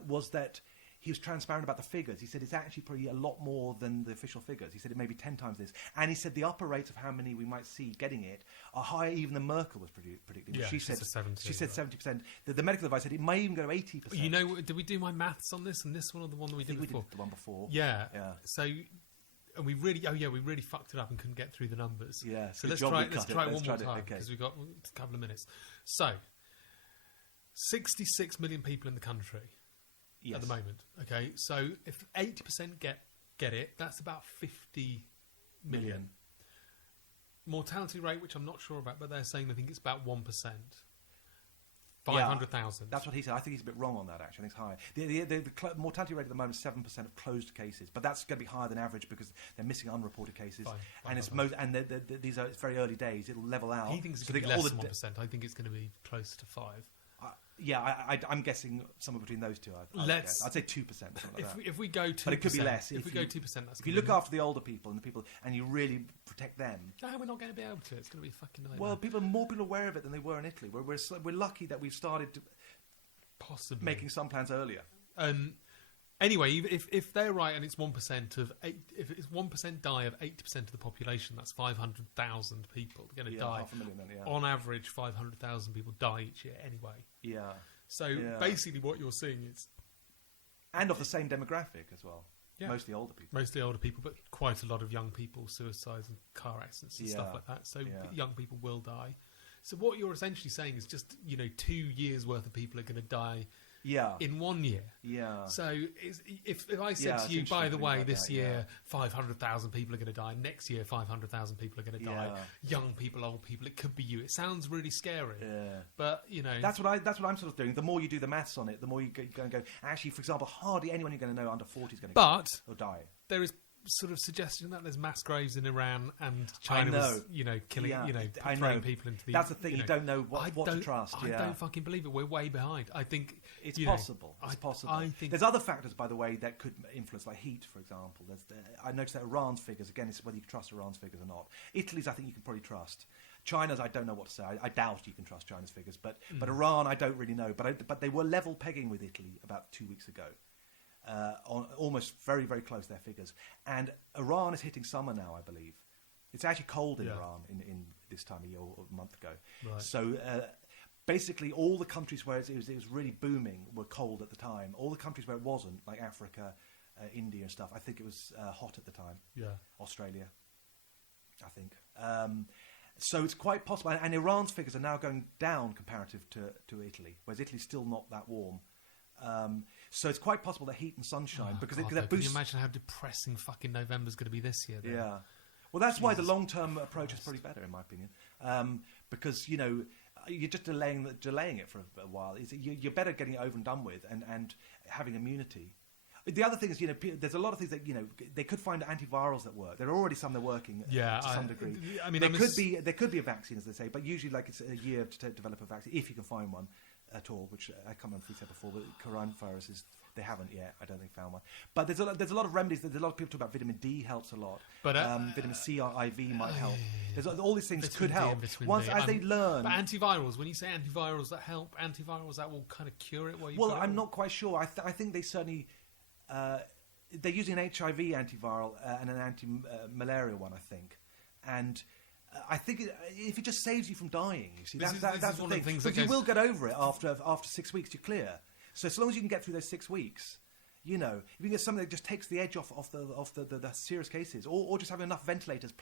was that he was transparent about the figures. He said it's actually probably a lot more than the official figures. He said it may be 10 times this. And he said the upper rates of how many we might see getting it are higher even than Merkel was predicting. Yeah, she said 70%. The medical advice said it may even go 80%. You know, did we do my maths on this and this one or the one that we did before? We did the one before. Yeah. So, and we really fucked it up and couldn't get through the numbers. Yeah. So let's try it one more time, because we've got a couple of minutes. So, 66 million people in the country. Yes. At the moment, okay. So if 80% get it, that's about 50 million. Mortality rate, which I'm not sure about, but they're saying they think it's about 1%. 500,000. That's what he said. I think he's a bit wrong on that. Actually, I think it's higher. The mortality rate at the moment is 7% of closed cases, but that's going to be higher than average because they're missing unreported cases. And it's these are very early days. It'll level out. He thinks it's going to be less than 1%. I think it's going to be close to 5%. I'm guessing somewhere between those two. I'd say 2%. If we go 2%, but it could be less. If we go 2%, that's if you look after the older people and you really protect them. No, we're not going to be able to. It's going to be fucking nightmare. Well, more people are aware of it than they were in Italy. We're lucky that we've started possibly making some plans earlier. Anyway, if they're right and it's 1% of if it's 1% die of 80% of the population, that's 500,000 people going to die. 500,000 then, On average, 500,000 people die each year anyway. Yeah. So basically, what you're seeing is, and of the same demographic as well. Yeah. Mostly older people, but quite a lot of young people, suicides and car accidents and stuff like that. So young people will die. So what you're essentially saying is just 2 years worth of people are going to die. Yeah. In 1 year. Yeah. So if I said to you, by the way, this year 500,000 people are going to die, next year 500,000 people are going to die, young people, old people, it could be you. It sounds really scary. Yeah. But that's what I'm sort of doing. The more you do the maths on it, the more you go and go. Actually, for example, hardly anyone you're going to know under 40 is going to die. There is sort of suggestion that there's mass graves in Iran and China was, killing, throwing people into the... That's the thing, you don't know what to trust. I don't fucking believe it. We're way behind. I think... It's possible. It's possible. I think there's other factors, by the way, that could influence, like heat, for example. I noticed that Iran's figures, again, it's whether you can trust Iran's figures or not. Italy's, I think you can probably trust. China's, I don't know what to say. I doubt you can trust China's figures. But Iran, I don't really know. But they were level pegging with Italy about 2 weeks ago. On almost very, very close, their figures. And Iran is hitting summer now, I believe. It's actually cold in Iran in this time of year or a month ago. Right. So basically all the countries where it was really booming were cold at the time. All the countries where it wasn't, like Africa, India and stuff, I think it was hot at the time. Yeah. Australia, I think. So it's quite possible. And Iran's figures are now going down comparative to Italy, whereas Italy's still not that warm. So it's quite possible that heat and sunshine because that boosts. Can you imagine how depressing fucking November's going to be this year? Then? Yeah, well, that's why the long-term approach is probably better, in my opinion, because you're just delaying it for a while. You're better getting it over and done with and having immunity. The other thing is, there's a lot of things that they could find antivirals that work. There are already some that are working to some degree. I mean, there could be a vaccine, as they say, but usually it's a year to develop a vaccine if you can find one. At all, which I can't remember if we said before, but coronavirus they haven't yet. I don't think found one. But there's a lot of remedies. There's a lot of people talk about vitamin D helps a lot. But vitamin C or IV might help. There's all these things could help as they learn. But antivirals, when you say antivirals that help, antivirals that will kind of cure it. I'm not quite sure. I think they certainly they're using an HIV antiviral and an anti-malaria one. I think, and. I think if it just saves you from dying, you see, that's the thing. But you will get over it after 6 weeks. You're clear. So as long as you can get through those 6 weeks, if you can get something that just takes the edge off the serious cases, or just having enough ventilators,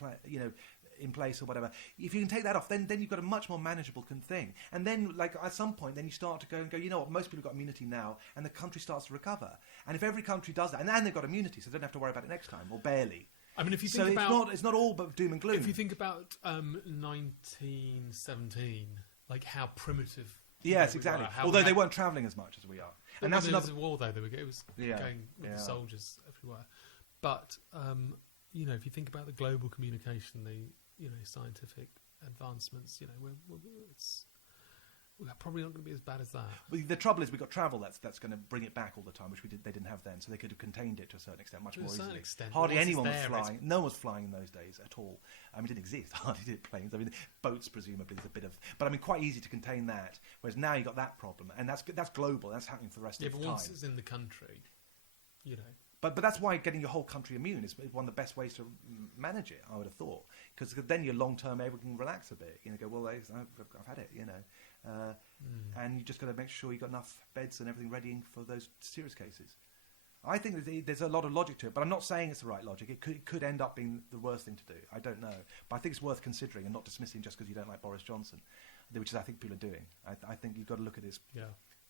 in place or whatever. If you can take that off, then you've got a much more manageable thing. And then, like, at some point, then you start to go, you know what, most people have got immunity now, and the country starts to recover. And if every country does that, and then they've got immunity, so they don't have to worry about it next time, or barely. I mean, if you think about... it's not all but doom and gloom. If you think about 1917, like how primitive... Yes, exactly. Although they weren't travelling as much as we are. And that's another war, though. It was going with the soldiers everywhere. But, you know, if you think about the global communication, the, you know, scientific advancements, you know, we're probably not going to be as bad as that. Well, the trouble is we've got travel that's going to bring it back all the time, which they didn't have then, so they could have contained it to a certain extent much more easily. Hardly anyone was flying. No one was flying in those days at all. I mean, it didn't exist. Hardly did planes. I mean, boats presumably is a bit of... But I mean, quite easy to contain that, whereas now you've got that problem, and that's global. That's happening for the rest of the time. Yeah, but once it's in the country, you know... But that's why getting your whole country immune is one of the best ways to manage it, I would have thought. Because then you're long-term able to relax a bit. You know, go, well, I've had it, you know. And you just got to make sure you've got enough beds and everything ready for those serious cases. I think there's a lot of logic to it, but I'm not saying it's the right logic. It could end up being the worst thing to do. I don't know. But I think it's worth considering and not dismissing just because you don't like Boris Johnson, which is I think people are doing. I think you've got to look at this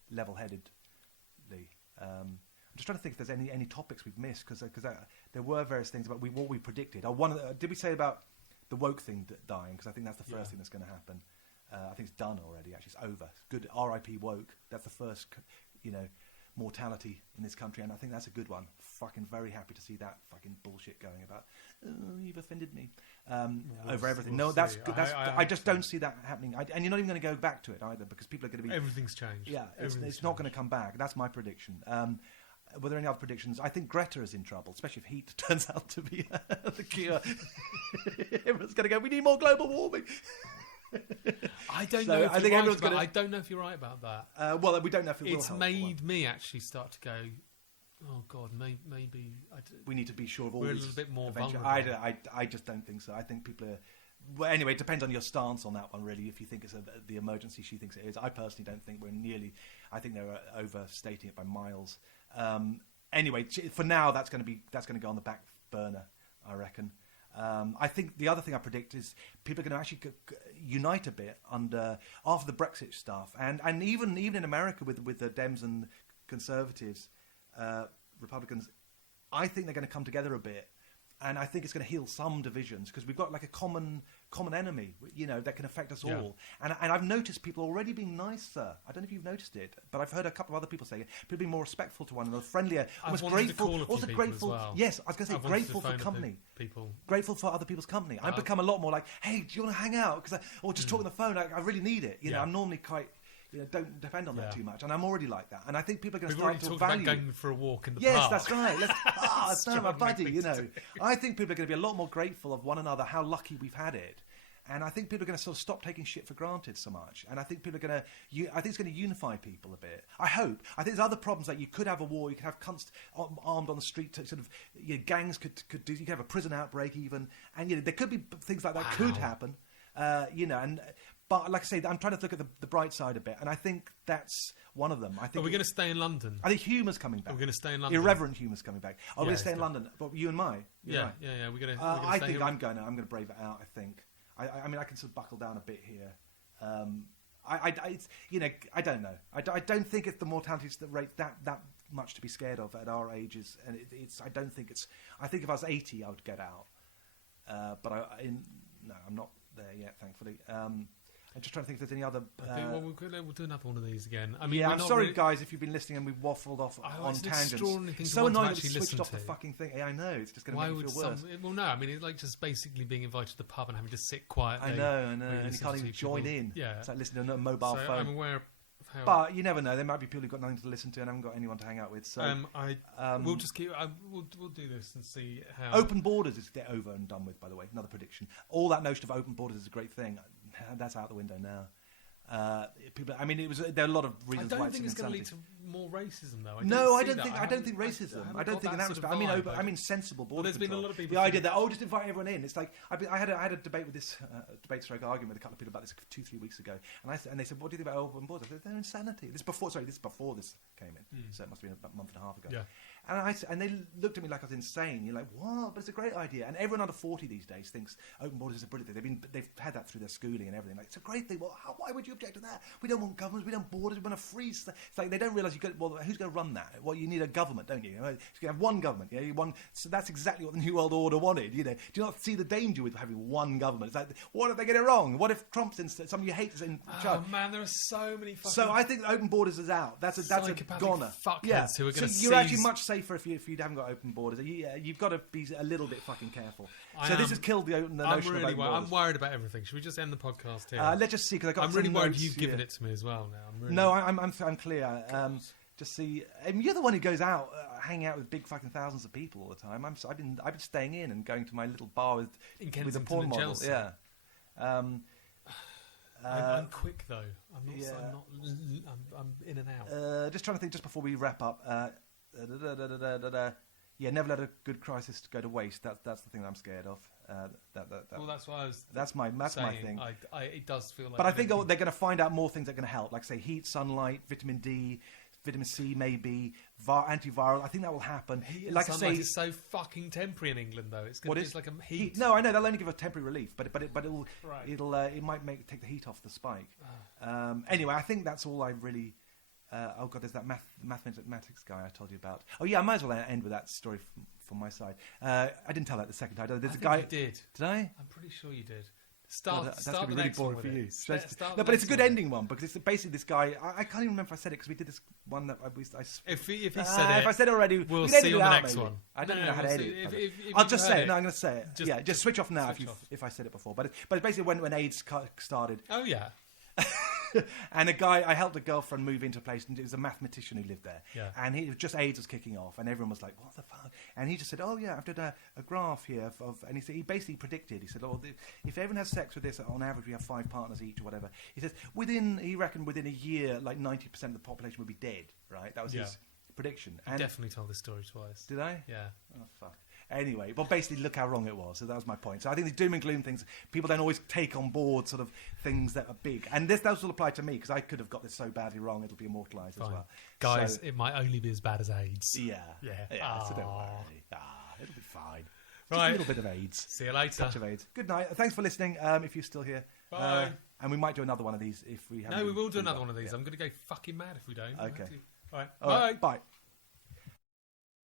level-headedly. I'm just trying to think if there's any topics we've missed, because there were various things about what we predicted. Did we say about the woke thing dying? Because I think that's the first thing that's going to happen. I think it's done already. Actually, it's over. It's good. R.I.P. woke. That's the first, you know, mortality in this country, and I think that's a good one. Fucking very happy to see that fucking bullshit going about. You've offended me over everything. No, that's good. I just don't see that happening. And you're not even going to go back to it either, because people are going to be... Everything's changed. Yeah, it's not going to come back. That's my prediction. Were there any other predictions? I think Greta is in trouble, especially if heat turns out to be the cure. Everyone's going to go, we need more global warming. I don't know. I don't know if you're right about that. Well, we don't know if it will. It's made me actually start to go, oh God, maybe we need to be sure of all. We're a little bit more vulnerable. I just don't think so. I think people are. Well, anyway, it depends on your stance on that one, really. If you think it's the emergency she thinks it is, I personally don't think we're nearly. I think they're overstating it by miles. Anyway, for now, that's going to go on the back burner, I reckon. I think the other thing I predict is people are going to actually unite a bit after the Brexit stuff, and even in America with the Dems and Conservatives, Republicans, I think they're going to come together a bit, and I think it's going to heal some divisions because we've got like a common enemy, you know, that can affect us all. And I've noticed people already being nicer. I don't know if you've noticed it, but I've heard a couple of other people say it. People being more respectful to one another, friendlier, almost grateful. Also grateful. Well. Yes, I was going to say grateful for company. Grateful for other people's company. I've become a lot more like, hey, do you want to hang out? Or just talk on the phone. I really need it. You know, I'm normally quite. You know, don't depend on that too much, and I'm already like that. And I think people are going to start to value. About going for a walk in the park. Yes, that's right. It's my buddy. You know, I think people are going to be a lot more grateful of one another. How lucky we've had it. And I think people are going to sort of stop taking shit for granted so much. And I think people are going to... I think it's going to unify people a bit. I hope. I think there's other problems, like you could have a war, you could have cunts armed on the street, to sort of... You know, gangs could do... You could have a prison outbreak even. And, you know, there could be things like that could happen. You know, and... But like I say, I'm trying to look at the bright side a bit, and I think that's one of them. I think. Are we going to stay in London? I think humour's coming back. We're going to stay in London. Irreverent humour's coming back. We're going to stay in London. But you and I. Yeah. We're going to. I think I'm going to brave it out. I think. I mean, I can sort of buckle down a bit here. It's, you know, I don't know. I don't think it's the mortality rate that much to be scared of at our ages, and it's. I don't think it's. I think if I was 80, I would get out. But no, I'm not there yet, thankfully. I'm just trying to think if there's any other... we'll do another one of these again. I mean, I'm sorry, guys, if you've been listening and we've waffled off on tangents. It's so annoying that we switched off the fucking thing. Yeah, I know, it's just going to make me feel worse. Well, no, I mean, it's like just basically being invited to the pub and having to sit quietly. I know, and you can't even join in. Yeah. It's like listening to a mobile phone. I'm aware of how... But you never know, there might be people who've got nothing to listen to and haven't got anyone to hang out with. So we'll just keep... We'll do this and see how... Open borders is over and done with, by the way. Another prediction. All that notion of open borders is a great thing. That's out the window now. People. I mean, there are a lot of reasons why I don't it's think it's going to lead insanity. to more racism, though. I don't think racism. I don't think in that respect. I mean sensible border there's been control. a lot of people. The idea that just invite everyone in. It's like I had a debate with this argument with a couple of people about this 2-3 weeks ago, and they said, "What do you think about open borders?" I said, "They're insanity." This is before this came in, so it must have been about a month and a half ago. Yeah. And they looked at me like I was insane. You're like, "What?" But it's a great idea, and everyone under 40 these days thinks open borders is a brilliant thing. They've had that through their schooling and everything. Like, it's a great thing. Well, why would you object to that? We don't want governments. We don't want borders. We want a free. It's like they don't realise who's going to run that? Well, you need a government, don't you? You have one government. So that's exactly what the New World Order wanted. Do you not see the danger with having one government? It's like, what if they get it wrong? What if Trump's someone you hate is in charge? Oh man, there are so many. So I think open borders is out. That's a goner. Fuckheads who are going to. So you're actually much safer if you haven't got open borders. You've got to be a little bit fucking careful. This has killed the notion of open borders. I'm worried about everything. Should we just end the podcast here? Let's just see, because I'm really worried you've given it to me as well now. I'm clear. Just see, you're the one who goes out, hanging out with big fucking thousands of people all the time. I've been staying in and going to my little bar with a porn model. Chelsea. Yeah. I'm quick though. I'm in and out. Just trying to think. Just before we wrap up. Never let a good crisis go to waste. That's the thing that I'm scared of. Well, that's what I was. That's my thing. It does feel like. But I think they're going to find out more things that are going to help, like say heat, sunlight, vitamin D, vitamin C, maybe antiviral. I think that will happen. Like I say, it's so fucking temporary in England, though. It's going to be like a heat. No, I know they'll only give a temporary relief, but it might take the heat off the spike. Anyway, I think that's all I really. Oh god, there's that mathematics guy I told you about. Oh yeah, I might as well end with that story from my side. I didn't tell that the second time. There's a guy. You did. Did I? I'm pretty sure you did. That's going to be really boring for you. No, but it's a good ending one, because it's basically this guy. I can't even remember if I said it, because we did this one that if he said it, if I said it already, we'll see you on the next one. I don't know how to edit it. I'll just say it. No, I'm going to say it. Just switch off now if I said it before. But basically when AIDS started. Oh yeah. And I helped a girlfriend move into a place, and it was a mathematician who lived there. Yeah. And AIDS was kicking off, and everyone was like, "What the fuck?" And he just said, "Oh yeah, I've done a graph here and he basically predicted. He said, if everyone has sex with this, on average we have 5 partners each or whatever." He says he reckoned within a year, like 90% of the population would be dead. Right? That was his prediction. You definitely told this story twice. Did I? Yeah. Oh fuck. Anyway, but basically, look how wrong it was. So that was my point. So I think these doom and gloom things, people don't always take on board sort of things that are big. And this will apply to me, because I could have got this so badly wrong, it'll be immortalised as well. Guys, it might only be as bad as AIDS. Yeah. So don't worry. It'll be fine. Just a little bit of AIDS. See you later. Touch of AIDS. Good night. Thanks for listening, if you're still here. Bye. And we might do another one of these if we haven't. No, we will do another one of these. I'm going to go fucking mad if we don't. Okay. All right. All right. Bye.